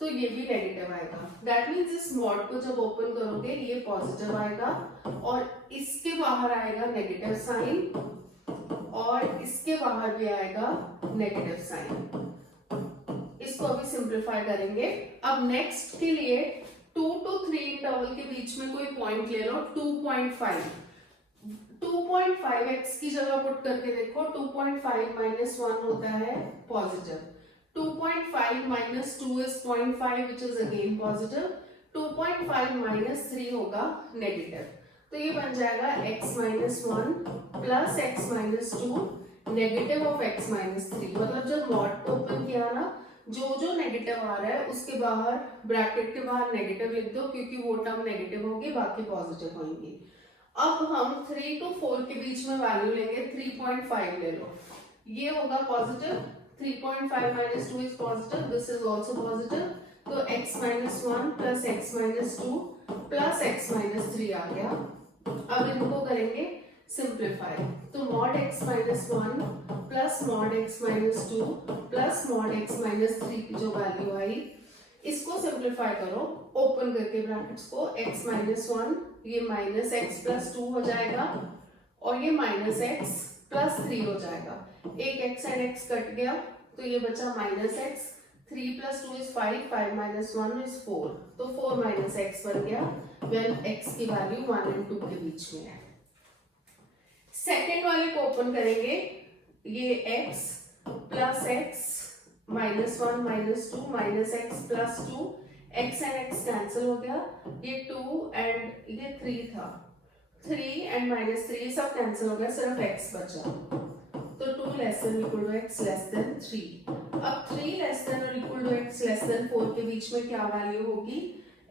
तो ये भी नेगेटिव आएगा। दैट मीन्स इस मॉड को जब ओपन करोगे ये पॉजिटिव आएगा और इसके बाहर आएगा नेगेटिव साइन और इसके बाहर भी आएगा नेगेटिव साइन। इसको अभी सिंप्लीफाई करेंगे। अब नेक्स्ट के लिए 2 to 3 इंटरवल के बीच में कोई पॉइंट ले लो 2.5। 2.5x की जगह पुट करके देखो, 2.5 माइनस 1 होता है positive, 2.5 minus 2 is 0.5 which is again positive, 2.5 minus 3 होगा नेगेटिव। तो ये बन जाएगा x minus 1 plus x minus 2 negative of x minus 3। मतलब जब मॉड को ओपन किया ना, जो जो नेगेटिव आ रहा है उसके बाहर ब्रैकेट के बाहर नेगेटिव लिख दो, क्योंकि वो टर्म नेगेटिव होगी, बाकी पॉजिटिव होंगी। अब हम 3 to 4 के बीच में वैल्यू लेंगे, 3.5 ले लो, ये होगा positive, 3.5 minus 2 is positive, this is also positive. तो x minus 1 plus x minus 2 plus x minus 3 आ गया। अब इनको करेंगे सिंप्लीफाई, तो mod x minus 1 plus mod x minus 2 plus mod x minus 3 की जो वैल्यू आई, इसको सिंप्लीफाई करो ओपन करके ब्रैकेट्स को, x माइनस 1 ये माइनस x प्लस 2 हो जाएगा और ये माइनस x प्लस 3 हो जाएगा। एक x एंड x कट गया तो ये बचा minus x, 3 plus 2 is 5, 5 minus 1 is 4, तो 4 माइनस x बन गया व्हेन x की वैल्यू 1 और 2 के बीच में है। सेकेंड वाले को ओपन करेंगे, ये x plus x minus 1 minus 2 minus x plus 2, x and x cancel हो गया, ये 2 एंड ये 3 था, 3 एंड माइनस 3 सब कैंसिल हो गया, सिर्फ x बचा। तो 2 less than equal to x less than 3। अब 3 लेस देन और equal to x less than 4 के बीच में क्या वैल्यू होगी,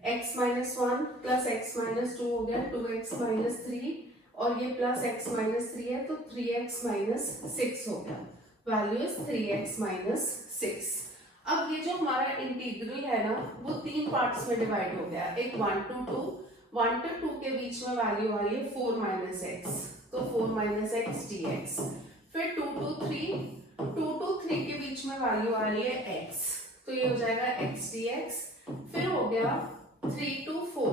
x minus 1 plus x minus 2 हो गया 2x माइनस 3, और ये प्लस x माइनस 3 है तो 3x माइनस 6 हो गया, वैल्यू इज 3x माइनस 6। अब ये जो हमारा इंटीग्रल है ना, वो 3 पार्ट्स में डिवाइड हो गया, एक 1 to 2, 1 to 2 के बीच में वैल्यू आ रही है 4 माइनस x, तो 4 माइनस x dx। फिर 2 to 3, 2 to 3 के बीच में वैल्यू आ रही है x, तो ये हो जाएगा x dx। फिर हो गया 3 to 4,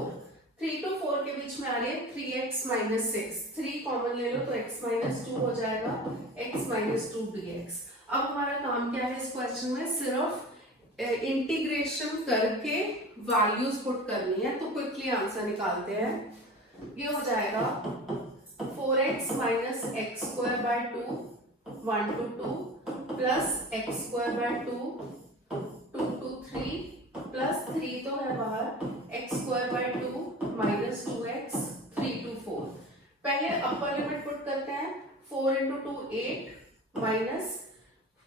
3 to 4 के बीच में आ रही है 3x माइनस 6, 3 कॉमन ले लो तो x माइनस 2 हो जाएगा, x माइनस 2 dx। अब हमारा काम क्या है इस क्वेश्चन में, सिर्फ इंटीग्रेशन करके वैल्यूज पुट करनी है, तो क्विकली आंसर निकालते हैं। ये हो जाएगा 4x minus x square by 2 1 to 2 plus x square by 2 2 to 3 plus 3 तो है बाहर x square by 2 minus 2x 3 to 4। पहले अपर लिमिट पुट करते हैं, 4 into 2 8 माइनस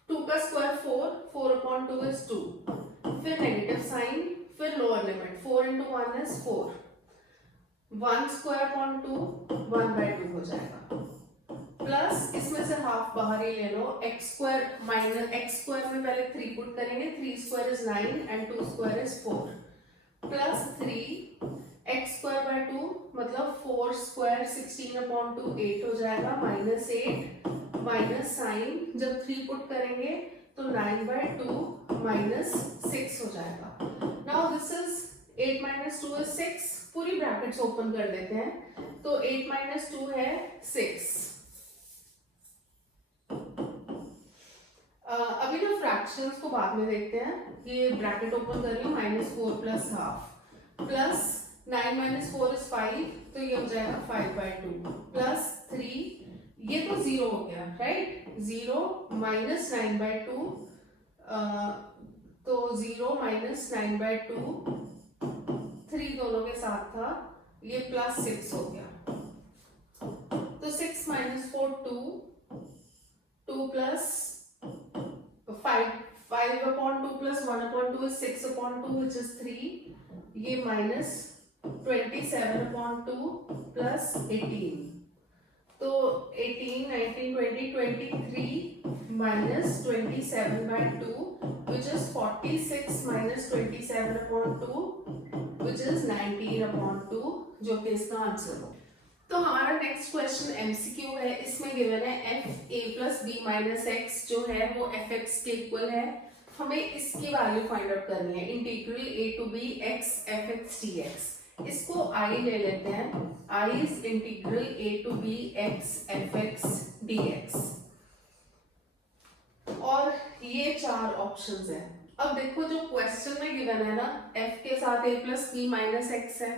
2 का स्क्वायर 4, 4 upon 2 is 2, फिर नेगेटिव साइन, फिर lower limit 4 into 1 is 4, 1 square upon 2 1 by 2 हो जाएगा, प्लस इसमें से हाफ बाहर ही ले लो, X square minus x square में पहले 3 पुट करेंगे, 3 square is 9 and 2 square is 4 plus 3 X square by 2 मतलब 4 स्क्वायर 16 अपॉन 2 8 हो जाएगा, माइनस 8 माइनस साइन जब 3 पुट करेंगे तो 9 by 2 माइनस 6 हो जाएगा। Now this is 8 minus 2 is 6, पूरी ब्रैकेट्स ओपन कर लेते हैं, तो 8 minus 2 है 6। अभी ना फ्रैक्शंस को बाद में देखते हैं, ये ब्रैकेट ओपन कर रही हूँ, -4 plus half plus 9 minus 4 is 5, तो ये हो जाएगा 5 by 2 प्लस 3, ये तो 0 हो गया राइट, 0 माइनस 9 by 2, तो 0 माइनस 9 by 2, 3 दोनों के साथ था, ये प्लस 6 हो गया, तो 6 minus 4 2, 2 plus 5 upon 2 plus 1 upon 2 is 6 upon 2 which is 3, ये माइनस 27 अपॉन 2 प्लस 18, तो 18 19 20 23 minus 27 by 2 which is 46 minus 27 upon 2 which is 19 upon 2, जो कि इसका आंसर हो। तो हमारा नेक्स्ट क्वेश्चन एमसीक्यू है, इसमें गिवन है f a plus b minus x जो है वो fx के इक्वल है, हमें इसकी वैल्यू फाइंड आउट करनी है, integral a to b x fx dx। इसको I ले लेते हैं, I is integral a to b x fx dx, और ये 4 ऑप्शंस हैं। अब देखो जो क्वेश्चन में गिवन है ना, f के साथ a plus B minus x है,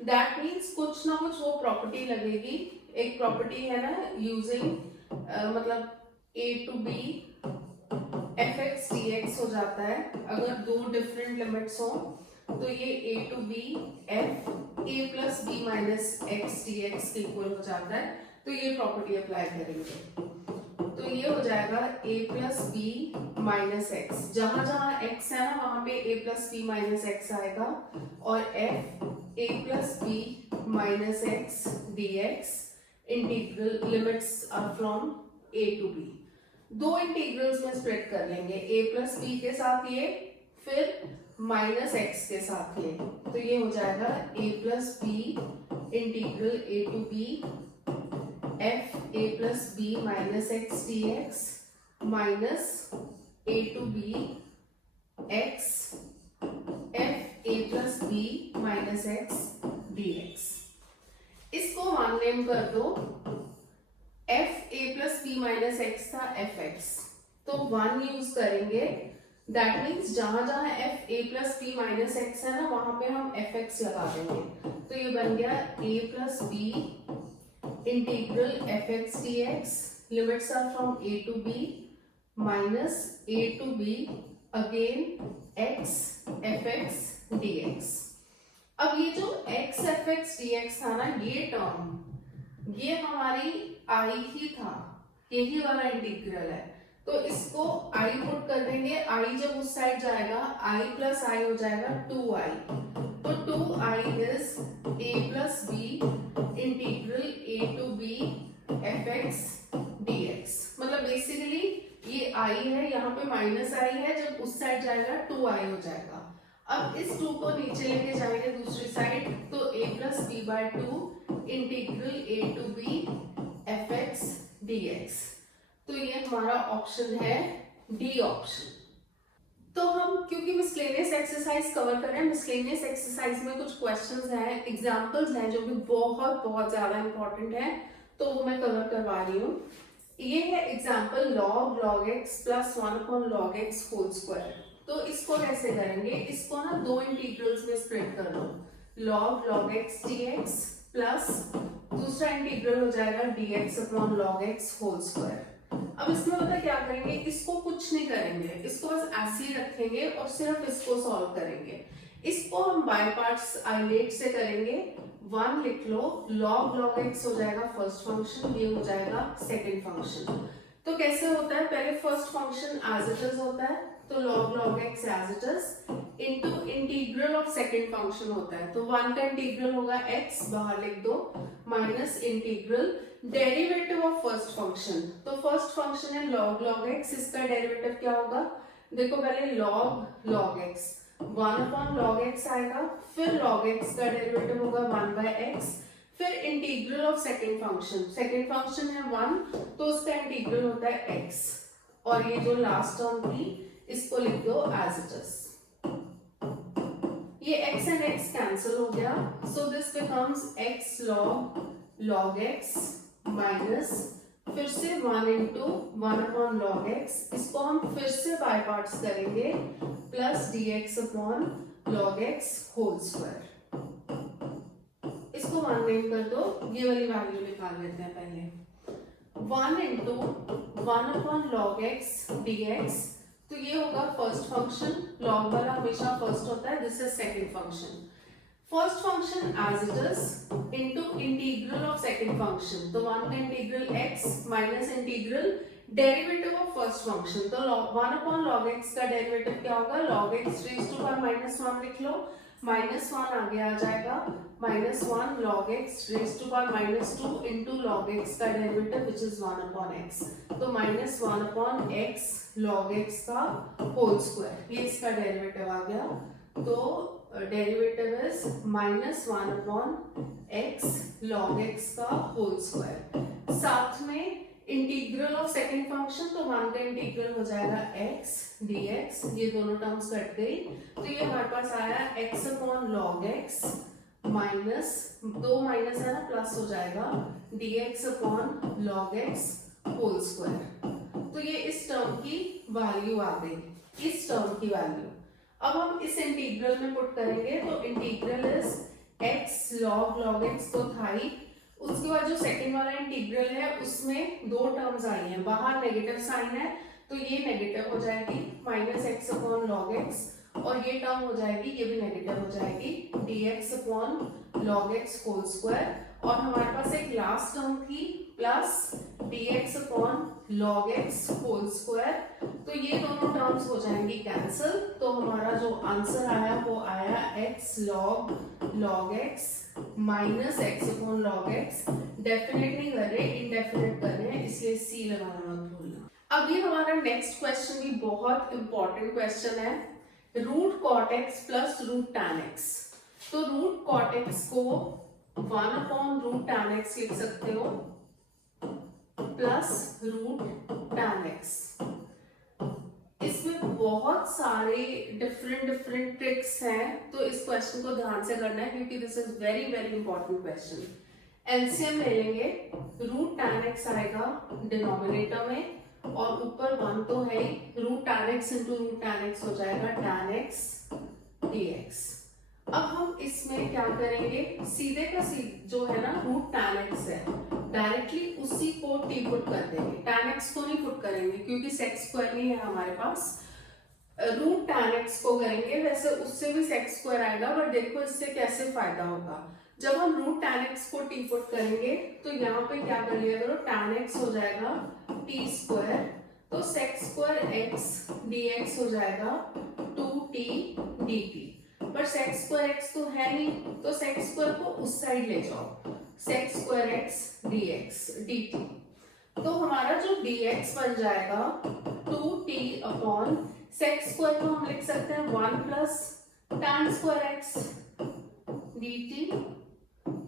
दैट मीन्स कुछ ना कुछ वो प्रॉपर्टी लगेगी। एक प्रॉपर्टी है ना यूजिंग मतलब a to b f x D x हो जाता है अगर दो डिफरेंट लिमिट्स हो, तो ये a to b f a plus B minus x D x के इक्वल हो जाता है। तो ये प्रॉपर्टी अप्लाई करेंगे तो ये हो जाएगा a plus B minus x, जहां जहां x है ना वहां पे a plus B minus x आएगा, और f a plus B minus x D x integral limits are from a to b। दो इंटीग्रल्स में स्प्लिट कर लेंगे, a प्लस बी के साथ ये, फिर माइनस एक्स के साथ ये, तो ये हो जाएगा a plus b integral a to b f a plus B minus x D x minus a to b x f a plus B minus x D x. इसको वन नेम कर दो, f a plus B minus एक्स था f x, तो वन यूज करेंगे, दैट मीन्स जहां जहां f a plus B minus x है ना वहां पे हम f x लगा देंगे, तो ये बन गया a plus b integral f x D x, limits are from a to b minus a to b again x f x D x. अब ये जो x f x D x था ना, ये टर्म ये हमारी i ही था, यही वाला इंटीग्रल है, तो इसको i पुट कर देंगे, i जब उस साइड जाएगा i प्लस i हो जाएगा 2i, तो 2i is a plus b integral a to b f x D x. मतलब बेसिकली ये i है, यहाँ पे माइनस i है, जब उस साइड जाएगा 2i हो जाएगा। अब इस 2 को नीचे लेके जाएंगे दूसरी साइड, तो a plus b by 2 integral a to b f x D x, तो ये हमारा ऑप्शन है डी ऑप्शन। तो हम क्योंकि मिसलेनियस एक्सरसाइज कवर कर रहे हैं, मिसलेनियस एक्सरसाइज में कुछ क्वेश्चंस हैं, एग्जांपल्स हैं जो कि बहुत बहुत ज्यादा इंपॉर्टेंट है, तो वो मैं कवर करवा रही हूँ। ये है example log log x plus 1 upon log x whole square. तो इसको कैसे करेंगे, इसको ना दो इंटीग्रल्स में स्प्लिट कर लो, log log x dx plus दूसरा इंटीग्रल हो जाएगा dx upon log x whole square. अब इसमें पता क्या करेंगे, इसको कुछ नहीं करेंगे, इसको बस ऐसे ही रखेंगे और सिर्फ इसको सॉल्व करेंगे। इसको हम बाय पार्ट्स आइलेट से करेंगे, 1 लिख लो, log log x हो जाएगा फर्स्ट फंक्शन, ये हो जाएगा सेकंड फंक्शन। तो कैसे होता है, पहले first function as it is होता है, तो log log x as it is into integral of second function होता है, तो 1 का इंटीग्रल होगा x, बाहर लिख दो, minus integral derivative of first function. तो फर्स्ट फंक्शन है log log x, इसका डेरिवेटिव क्या होगा, देखो पहले log log x 1 upon log x आएगा, फिर log x का डेरिवेटिव होगा 1 बाय x, फिर इंटीग्रल ऑफ सेकंड फंक्शन है 1, तो उसका इंटीग्रल होता है x, और ये जो लास्ट टर्म थी इसको लिख दो एज इट इज। ये x एंड x कैंसिल हो गया, सो this becomes x log x minus फिर से 1 इंटू 1 अपॉन log x, इसको हम फिर से बाय पार्ट्स करेंगे, plus dx upon log x whole square. इसको 1 नेम कर दो, ये वाली वैल्यू निकाल लेते हैं पहले, 1 into 1 upon log x dx, तो ये होगा फर्स्ट फंक्शन, log वाला हमेशा फर्स्ट होता है, this is second function. First function as it is into integral of second function, तो 1 का integral x minus integral derivative of first function, तो 1 अपॉन log x का डेरिवेटिव क्या होगा, log x raise to power minus 1 लिख लो, माइनस 1 आगे आ जाएगा, minus 1 log x raise to power minus 2 into log x का derivative which is 1 upon x, तो minus 1 upon x log x का होल स्क्वायर, ये इसका डेरिवेटिव आ गया, तो derivative is minus 1 upon x log x का होल स्क्वायर। साथ में इंटीग्रल ऑफ सेकंड फंक्शन, तो 1 का इंटीग्रल हो जाएगा x dx, ये दोनों टर्म्स कट गई, तो ये हमारे पास आया x upon log x minus 2 minus है ना प्लस हो जाएगा dx upon log x whole square. तो ये इस टर्म की वैल्यू आ गई। इस टर्म की वैल्यू। अब हम इस इंटीग्रल में पुट करेंगे, तो integral is x log x तो था ही। उसके बाद जो सेकंड वाला इंटीग्रल है उसमें दो टर्म्स आई हैं, बाहर नेगेटिव साइन है तो ये नेगेटिव हो जाएगी minus x upon log x, और ये टर्म हो जाएगी, ये भी नेगेटिव हो जाएगी, dx upon log x whole square. और हमारे पास एक लास्ट टर्म थी plus dx upon log x whole square, तो ये दोनों टर्म्स हो जाएंगी कैंसिल। तो हमारा जो आंसर आया वो आया x log x minus x upon log x. Definite नहीं कर रहे, इंडेफिनेट कर रहे हैं, इसलिए सी लगाना मत भूलना। अब ये हमारा नेक्स्ट क्वेश्चन भी बहुत इंपॉर्टेंट क्वेश्चन है, root cot x plus root tan x. तो रूट कॉट एक्स को 1 अपॉन रूट टैन एक्स लिख सकते हो प्लस रूट टैन एक्स। इसमें बहुत सारे डिफरेंट ट्रिक्स हैं, तो इस क्वेश्चन को ध्यान से करना है क्योंकि this is very very important question. LCM ले लेंगे, रूट टैन एक्स आएगा डिनोमिनेटर में और ऊपर 1 तो है ही, root tan X into root tan X हो जाएगा टैन एक्स dx। अब हम इसमें क्या करेंगे, सीधे का जो है ना रूट टैन एक्स है, डायरेक्टली उसी को टी पुट कर देंगे, टैन एक्स को नहीं पुट करेंगे क्योंकि सेक्स स्क्वायर नहीं है हमारे पास। रूट टैन एक्स को करेंगे, वैसे उससे भी सेक्स स्क्वायर आएगा, बट देखो इससे कैसे फायदा होगा। जब हम रूट टैन एक्स को टी पुट करेंगे तो यहाँ पे क्या कर लिया करो, टैन एक्स हो जाएगा टी स्क्वायर, तो सेक्स स्क्वायर एक्स dx हो जाएगा 2t dt। पर सेक्स स्क्वायर एक्स तो है नहीं, तो सेक्स स्क्वायर को उस साइड ले जाओ, sex square x dx dt। तो हमारा जो dx बन जाएगा 2t अपॉन सेक्स स्क्वायर को हम लिख सकते हैं 1 plus tan square x dt।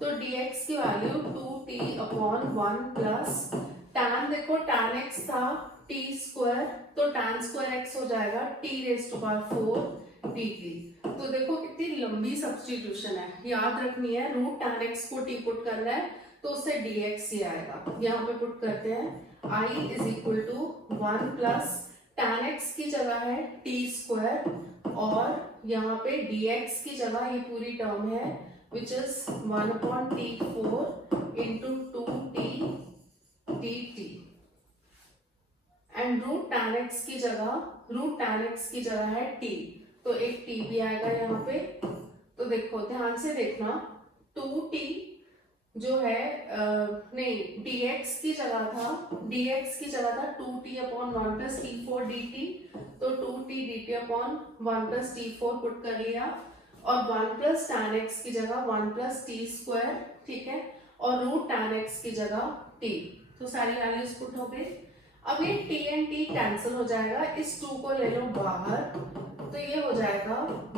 तो dx की value 2t upon 1 plus tan, देखो टैन x था t स्क्वायर, तो टैन स्क्वायर x हो जाएगा t raise to power 4 dt। तो देखो कितनी लंबी सब्स्टिट्यूशन है, याद रखनी है, रूट टैन एक्स को टी पुट करना है तो उससे dx ही आएगा। यहाँ पे पुट करते हैं, i is equal to 1 plus tan x की जगह है टी स्क्वायर और यहाँ पे dx की जगह ये पूरी टर्म है which is 1 upon t4 into 2t dt। And root tan x की जगह है t, तो एक t भी आएगा यहाँ पे। तो देखो ध्यान से देखना, 2t जो है नहीं, dx की जगह था 2t upon 1 plus t4 dt, तो 2t dt upon 1 plus t4 put कर लिया, और 1 प्लस टैन x की जगह 1 प्लस t स्क्वायर, ठीक है, और रूट टैन x की जगह t, तो सारी वैल्यूज पुट हो गई। अब ये t एंड t कैंसिल हो जाएगा, इस 2 को ले लो बाहर, तो ये हो जाएगा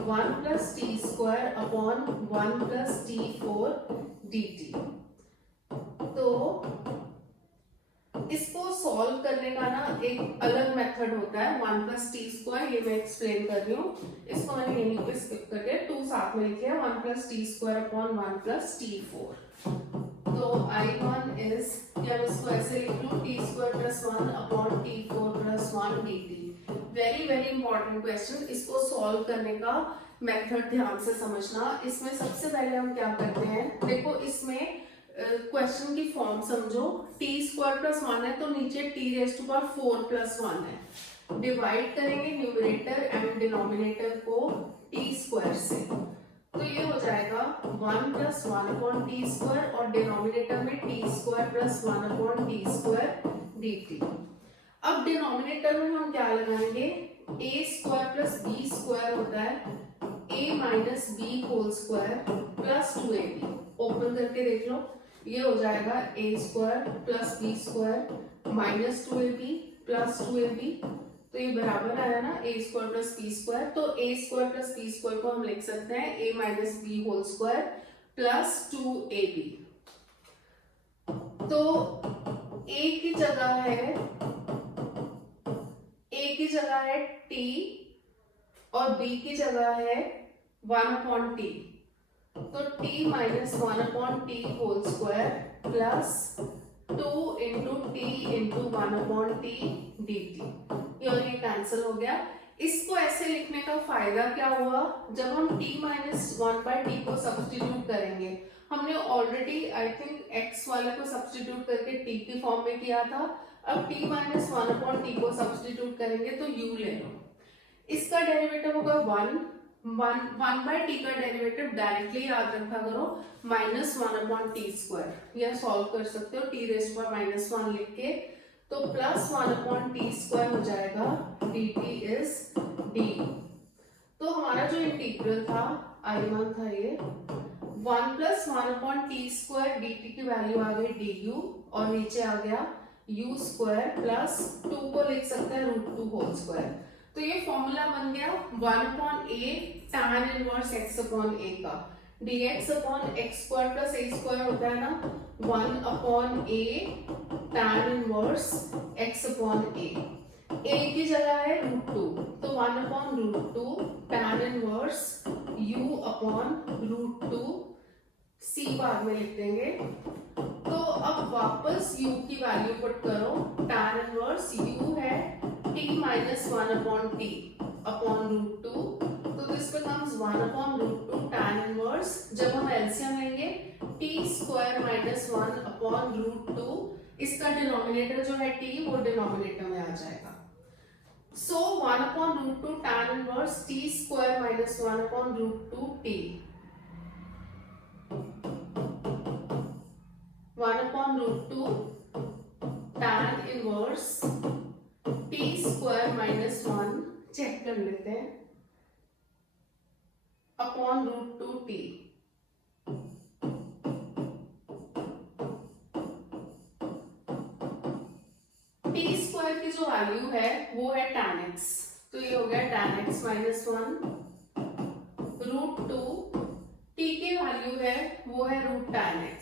1 plus T square upon 1 plus t4 dt। तो इसको सॉल्व करने का ना एक अलग मेथड होता है, 1 प्लस टी स्क्वायर, ये मैं एक्सप्लेन कर रही हूँ, इसको मैंने यहीं पे स्किप करके 2 साथ में लिख लिया, 1 plus T square upon 1 plus t4। तो I1 इज, या मैं इसको ऐसे लिख लूँ, T square plus 1 upon t4 plus 1 dt। Very very important question, इसको सॉल्व करने का मेथड ध्यान से समझना। इसमें सबसे पहले हम क्या करते हैं, देखो इसमें क्वेश्चन की फॉर्म समझो, टी स्क्वायर प्लस 1 है तो नीचे t raise to power 4 plus 1 है, डिवाइड करेंगे न्यूमरेटर एंड डिनोमिनेटर को टी स्क्वायर से, तो ये हो जाएगा 1 प्लस 1 अपॉन टी स्क्वायर और डिनोमिनेटर में t square plus 1 upon t square dt। अब डिनोमिनेटर में हम क्या लगाएंगे, a square plus b square होता है a minus b whole square plus 2ab, open करके देख लो, ये हो जाएगा a square plus b square minus 2ab plus 2ab, तो ये बराबर आया ना a square plus b square, तो a square plus b square को हम लिख सकते हैं a minus b whole square plus 2ab। तो a की जगह है t और b की जगह है 1 अपॉन t, तो t minus 1 upon t whole square plus 2 into t into 1 upon t dt, ये और ये कैंसिल हो गया। इसको ऐसे लिखने का फायदा क्या हुआ, जब हम t माइनस 1/t को सब्स्टिट्यूट करेंगे, हमने ऑलरेडी आई थिंक x वाले को सब्स्टिट्यूट करके t की फॉर्म में किया था, अब t माइनस 1/t को सब्स्टिट्यूट करेंगे तो u ले लो, इसका डेरिवेटिव होगा 1/t का डेरिवेटिव डायरेक्टली याद रखा करो -1/t², या सॉल्व कर सकते हो t⁻⁻1 लिख के, तो +1/t² हो जाएगा, dt इज d। तो हमारा जो इंटीग्रल था I1 था ये 1 + 1/t² dt की वैल्यू आ गई du, और नीचे आ गया u² प्लस 2 को लिख सकते हैं √2²। तो ये फॉर्मूला बन गया 1/a tan इनवर्स x/a का, dx/x² + a² होता है ना 1/a tan inverse x/a, a की जगह है √2, तो 1/√2 tan इनवर्स u/√2, c बाद में लिख देंगे। तो अब वापस u की वैल्यू पुट करो, tan इनवर्स u है t-1/t अपॉन √2, तो दिस बिकम्स 1/√2 tan इनवर्स, जब हम एलसीएम लेंगे t² - 1 अपॉन √2, इसका डिनोमिनेटर जो है t वो डिनोमिनेटर में आ जाएगा, so 1/√2 tan inverse t² - 1 upon √2t, 1/√2 tan inverse t² - 1 check कर लेते हैं अपॉन √2t, t² की जो वैल्यू है वो है tan x, तो ये हो गया tan x - 1 √2, t की वैल्यू है वो है √tan x,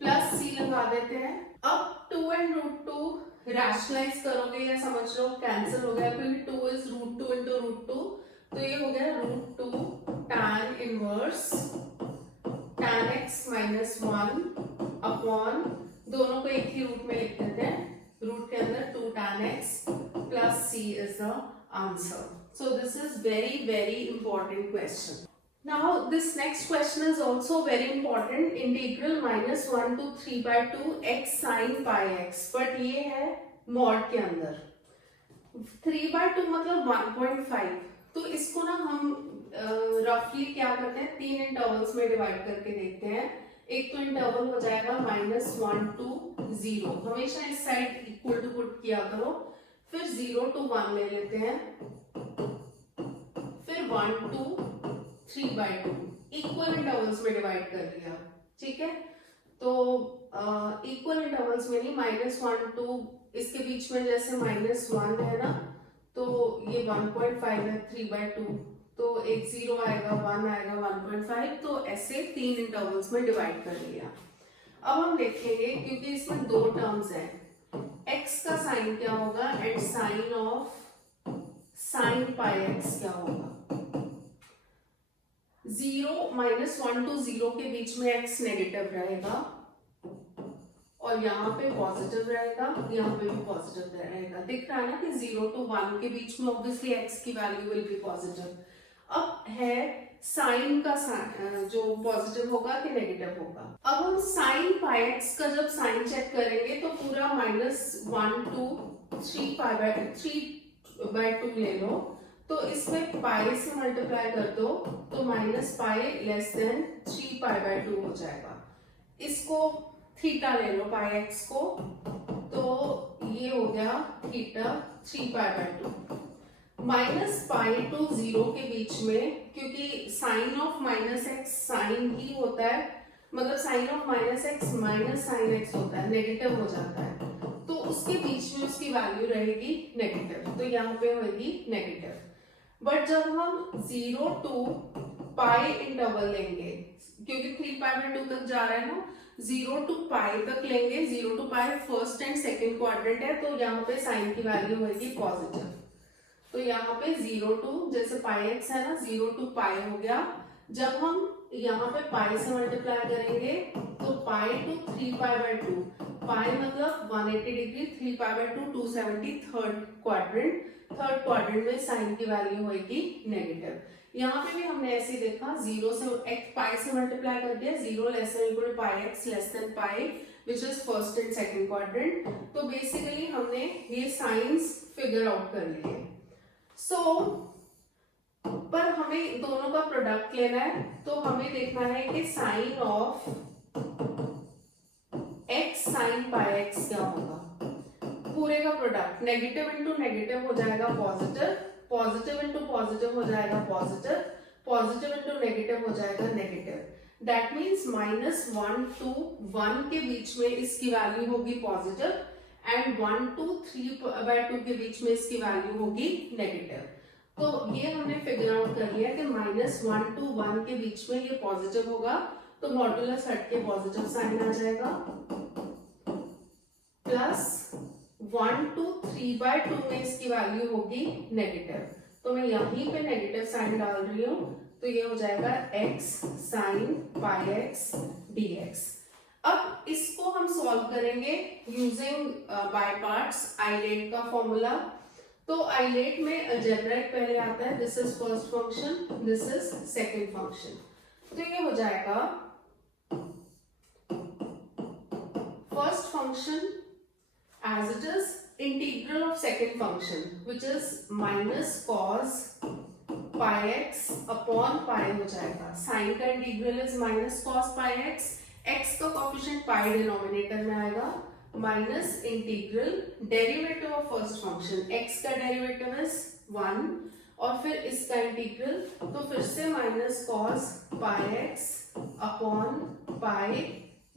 प्लस c लगा देते हैं। अब 2 and √2 रैशनलाइज करोगे या समझ लो कैंसिल हो गया, क्योंकि 2 इज √2 into √2, तो ये हो गया √2 tan inverse tan x - 1 upon, दोनों को एक ही रूट में लिख देते हैं, रूट के अंदर 2 tan x plus c is the answer. So this is very very important question. Now this next question is also very important, integral -1 to 3/2 x sin pi x, but ये है मॉड के अंदर, 3/2 मतलब 1.5, तो इसको ना हम रफली क्या करते हैं, 3 इंटरवल्स में डिवाइड करके देखते हैं। एक तो इंटरवल हो जाएगा -1 to 0, हमेशा इस साइड इक्वल टू पुट किया करो, फिर 0 to 1 ले लेते हैं, फिर 1 to 3/2, इक्वल इंटरवल्स में डिवाइड कर लिया, ठीक है। तो इक्वल इंटरवल्स में नहीं, -1 to, इसके बीच में जैसे -1 है ना, तो ये 1.5 है 3/2, तो एक 0 आएगा, 1 आएगा, 1.5, तो ऐसे 3 इंटरवल्स में डिवाइड कर लिया। अब हम देखेंगे, क्योंकि इसमें 2 टर्म्स हैं, x का साइन क्या होगा and sine of sin pi x क्या होगा। 1 to 0 के बीच में x नेगेटिव रहेगा, और यहाँ पे पॉजिटिव रहेगा, यहाँ पे भी पॉजिटिव रहेगा, दिख रहा है ना कि 0 to 1 के बीच में ऑब्वियसली x की वैल्यू विल बी पॉजिटिव। अब है साइन का जो पॉजिटिव होगा कि नेगेटिव होगा। अब हम साइन पाई एक्स का जब साइन चेक करेंगे तो पूरा -1 to 3/2 ले लो, तो इसमें पाई से मल्टीप्लाई कर दो, तो -π < 3π/2 हो जाएगा। इसको थीटा ले लो पाई एक्स को, तो ये हो गया थीटा 3π/2। -π to 0 के बीच में, क्योंकि साइन ऑफ -x साइन ही होता है, मतलब sine of -x minus sine x होता है, नेगेटिव हो जाता है, तो उसके बीच में उसकी वैल्यू रहेगी नेगेटिव, तो यहाँ पे होगी नेगेटिव। बट जब हम 0 to π इंटरवल लेंगे, क्योंकि 3π/2 तक जा रहा है ना, 0 to π तक लेंगे, 0 to π first and second quadrant है, तो यहाँ पे साइन की वैल्यू होगी पॉजिटिव, तो यहाँ पे 0 to, जैसे πx है ना, 0 to π हो गया। जब हम यहाँ पे पाई से मल्टीप्लाई करेंगे तो पाई to 3π/2, पाई मतलब 180 डिग्री, 3π/2 273 क्वाड्रेंट, थर्ड क्वाड्रेंट में साइन की वैल्यू होगी नेगेटिव। यहाँ पे भी हमने ऐसे देखा, 0 से x पाई से मल्टीप्लाई कर दिया, 0 less than equal to pi x less than pi, which is first and second quadrant. तो बेसिकली हमने ये साइंस फिगर आउट कर लिए। सो पर हमें दोनों का प्रोडक्ट लेना है, तो हमें देखना है कि sine of x sine pi x क्या होगा। पूरे का प्रोडक्ट नेगेटिव इंटू नेगेटिव हो जाएगा पॉजिटिव, पॉजिटिव इंटू पॉजिटिव हो जाएगा पॉजिटिव, पॉजिटिव इंटू नेगेटिव हो जाएगा नेगेटिव। दैट मीन्स -1 to 1 के बीच में इसकी वैल्यू होगी पॉजिटिव एंड 1 to 3/2 के बीच में इसकी वैल्यू होगी नेगेटिव। तो ये हमने फिगर आउट कर लिया कि -1 to 1 के बीच में ये पॉजिटिव होगा, तो मॉड्यूलस हट के पॉजिटिव साइन आ जाएगा, प्लस 1 to 3/2 में इसकी वैल्यू होगी नेगेटिव। तो मैं यहीं पे नेगेटिव साइन डाल रही हूँ, तो ये हो जाएगा x sine pi x dx। अब इसको हम सॉल्व करेंगे यूजिंग बाय पार्ट्स आइलेट का फॉर्मूला। तो आइलेट में अलजेब्राइक पहले आता है, this is first function, this is second function. तो ये हो जाएगा first function as it is integral of second function which is minus cos pi x upon pi हो जाएगा। साइन का integral is minus cos pi x, x का कोफिशिएंट पाई डिनोमिनेटर में आएगा, minus integral derivative of first function, x का डेरिवेटिव इज 1 और फिर इसका इंटीग्रल, तो फिर से minus cos pi x upon pi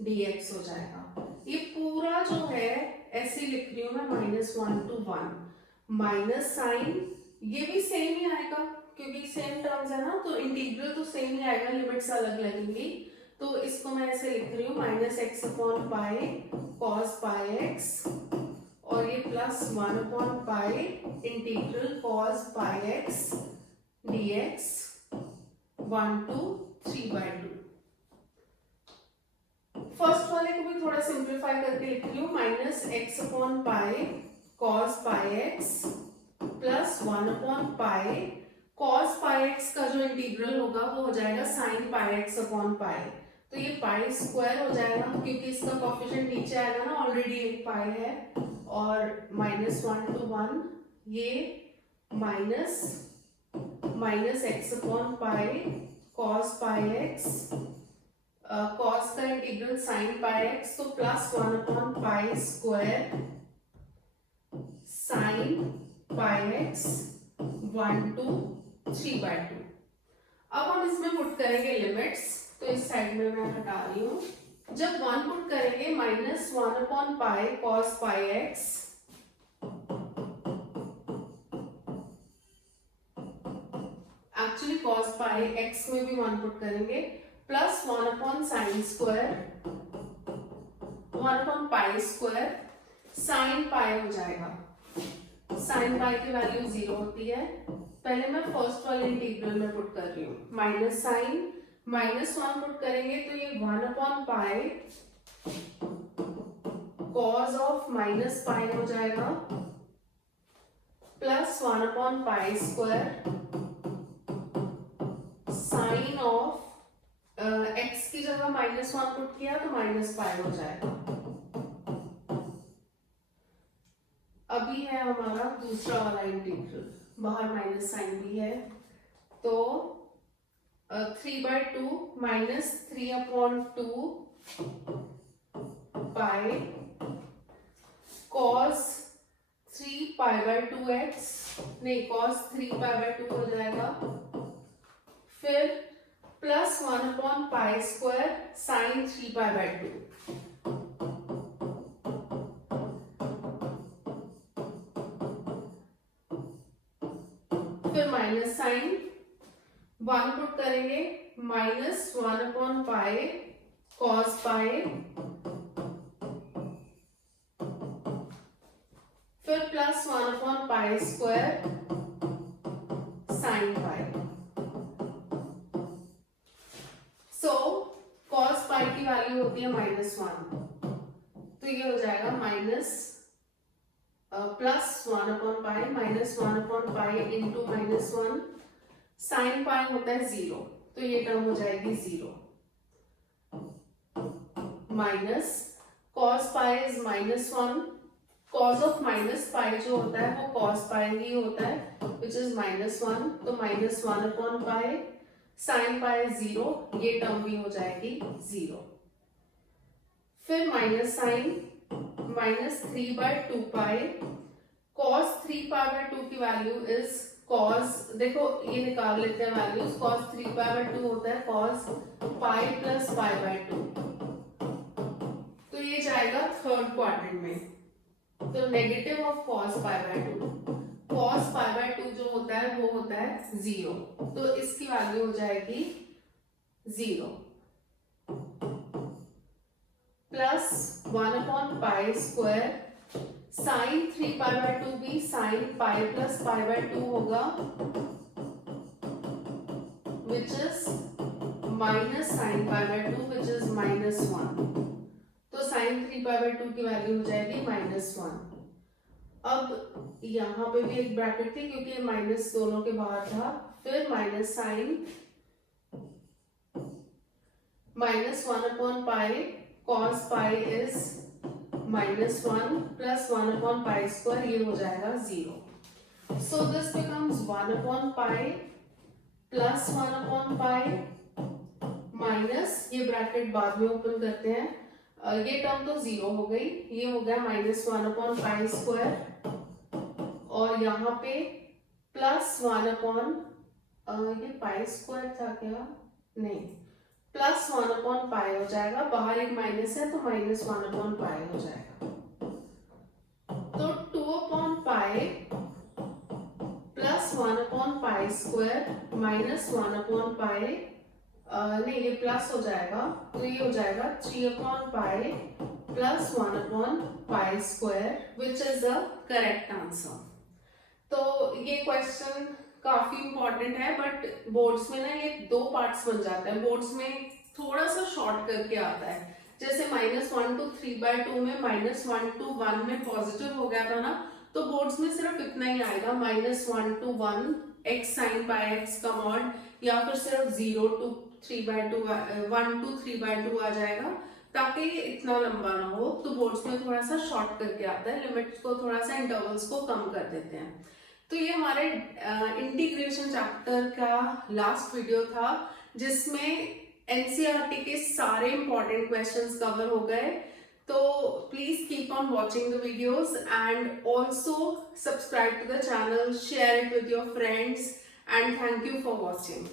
dx हो जाएगा। ये पूरा जो है ऐसे लिख रही हूं मैं, -1 to 1 माइनस साइन, ये भी सेम ही आएगा क्योंकि सेम टर्म्स है ना, तो इंटीग्रल तो सेम ही आएगा, लिमिट्स अलग लगेंगी। तो इसको मैं ऐसे लिख रही हूँ -x upon pi cos pi x और ये +1 upon pi integral cos pi x dx 1 to 3/2। First वाले को भी थोड़ा सिंप्लीफाई करके लिख रही हूँ, -x upon pi cos pi x +1 upon pi cos pi x का जो इंटीग्रल होगा वो हो जाएगा sine pi x upon pi. तो ये पाई स्क्वायर हो जाएगा क्योंकि इसका कोफिशिएंट नीचे आएगा ना, ऑलरेडी एक पाई है, और -1 to 1 ये minus x upon pi cos pi x, cos का इंटीग्रल साइन पाई एक्स, तो +1 upon pi square sine pi x 1 to 3/2। अब हम इसमें पुट करेंगे लिमिट्स, तो इस साइड में मैं हटा रही हूँ। जब 1 पुट करेंगे -1 upon pi cos pi x actually cos pi x में भी 1 पुट करेंगे, +1 upon sine square 1 upon pi square sine pi हो जाएगा। साइन पाई की वैल्यू 0 होती है। पहले मैं फर्स्ट वाले इंटीग्रल में पुट कर रही हूँ, माइनस साइन -1 पुट करेंगे तो ये 1 upon pi cos of minus pi हो जाएगा, +1 upon pi square sign of x की जगह -1 पुट किया तो -पाई हो जाएगा। अभी है हमारा दूसरा वाला इंटीग्रल, बाहर माइनस साइन भी है, तो 3/2 -3 अपॉन 2 पाई कॉस 3π/2x, नहीं कॉस 3π/2 हो जाएगा, फिर +1 अपॉन पाई स्क्वायर साइन 3π/2। फिर माइनस साइन 1 पुट करेंगे, -1 अपॉन पाई कॉस पाई, फिर +1 upon pi square sine pi. So cos pi की वैल्यू होती है -1, तो ये हो जाएगा plus 1 upon pi minus 1 upon pi into minus 1, sine pi होता है 0, तो ये टर्म हो जाएगी 0, minus cos pi is -1, cos of minus pi जो होता है वो कॉस पाई ही होता है, विच इज -1, तो -1 अपॉन पाई, साइन पाई 0, ये टर्म भी हो जाएगी 0, फिर माइनस साइन -3/2 पाई, cos 3π/2 की वैल्यू इज cos, देखो ये निकाल लेते हैं वैल्यूज, cos 3π/2 होता है cos पाई प्लस π/2, तो ये जाएगा थर्ड क्वाड्रेंट में, तो नेगेटिव ऑफ cos π/2, cos π/2 जो होता है वो होता है 0, तो इसकी वैल्यू हो जाएगी 0, plus 1 upon pi square, sine 3π/2 भी साइन पाई प्लस π/2 होगा, which is minus sine π/2 which is -1, तो साइन 3π/2 की वैल्यू हो जाएगी -1। अब यहाँ पे भी एक ब्रैकेट थी क्योंकि माइनस दोनों के बाहर था, फिर minus sine -1 upon pi, cos pi is -1 plus 1 upon pi square, ये हो जाएगा 0, so this becomes 1 upon pi plus 1 upon pi minus, ये ब्रैकेट बाद में ओपन करते हैं, ये टर्म तो 0 हो गई, ये हो गया -1 अपॉन पाई स्क्वायर, और यहाँ पे प्लस 1 अपॉन, ये पाई स्क्वायर था क्या, नहीं, प्लस 1 अपॉन पाई हो जाएगा, बाहर एक माइनस है तो -1 अपॉन पाई हो जाएगा, तो 2 upon pi plus 1 upon pi square minus 1 upon पाई, नहीं ये प्लस हो जाएगा, तो ये हो जाएगा 3 upon pi plus 1 upon pi square, which is the correct answer. तो ये क्वेश्चन काफी इंपॉर्टेंट है, बट बोर्ड्स में ना ये 2 पार्ट्स बन जाता है, बोर्ड्स में थोड़ा सा शॉर्ट करके आता है, जैसे -1 to 3/2 में -1 to 1 में पॉजिटिव हो गया था ना, तो बोर्ड्स में सिर्फ इतना ही आएगा, -1 to 1 x sin pi x का मॉड, या फिर सिर्फ 0 to 3/2 1 to 3/2 आ जाएगा, ताकि ये इतना लंबा ना हो, तो बोर्ड्स में थोड़ा सा शॉर्ट करके आता है, लिमिट्स को थोड़ा सा, इंटरवल्स को कम कर देते हैं। तो ये हमारे इंटीग्रेशन चैप्टर का लास्ट वीडियो था, जिसमें एनसीईआरटी के सारे इंपॉर्टेंट क्वेश्चंस कवर हो गए। तो please keep on watching the videos and also subscribe to the channel, share it with your friends, and thank you for watching.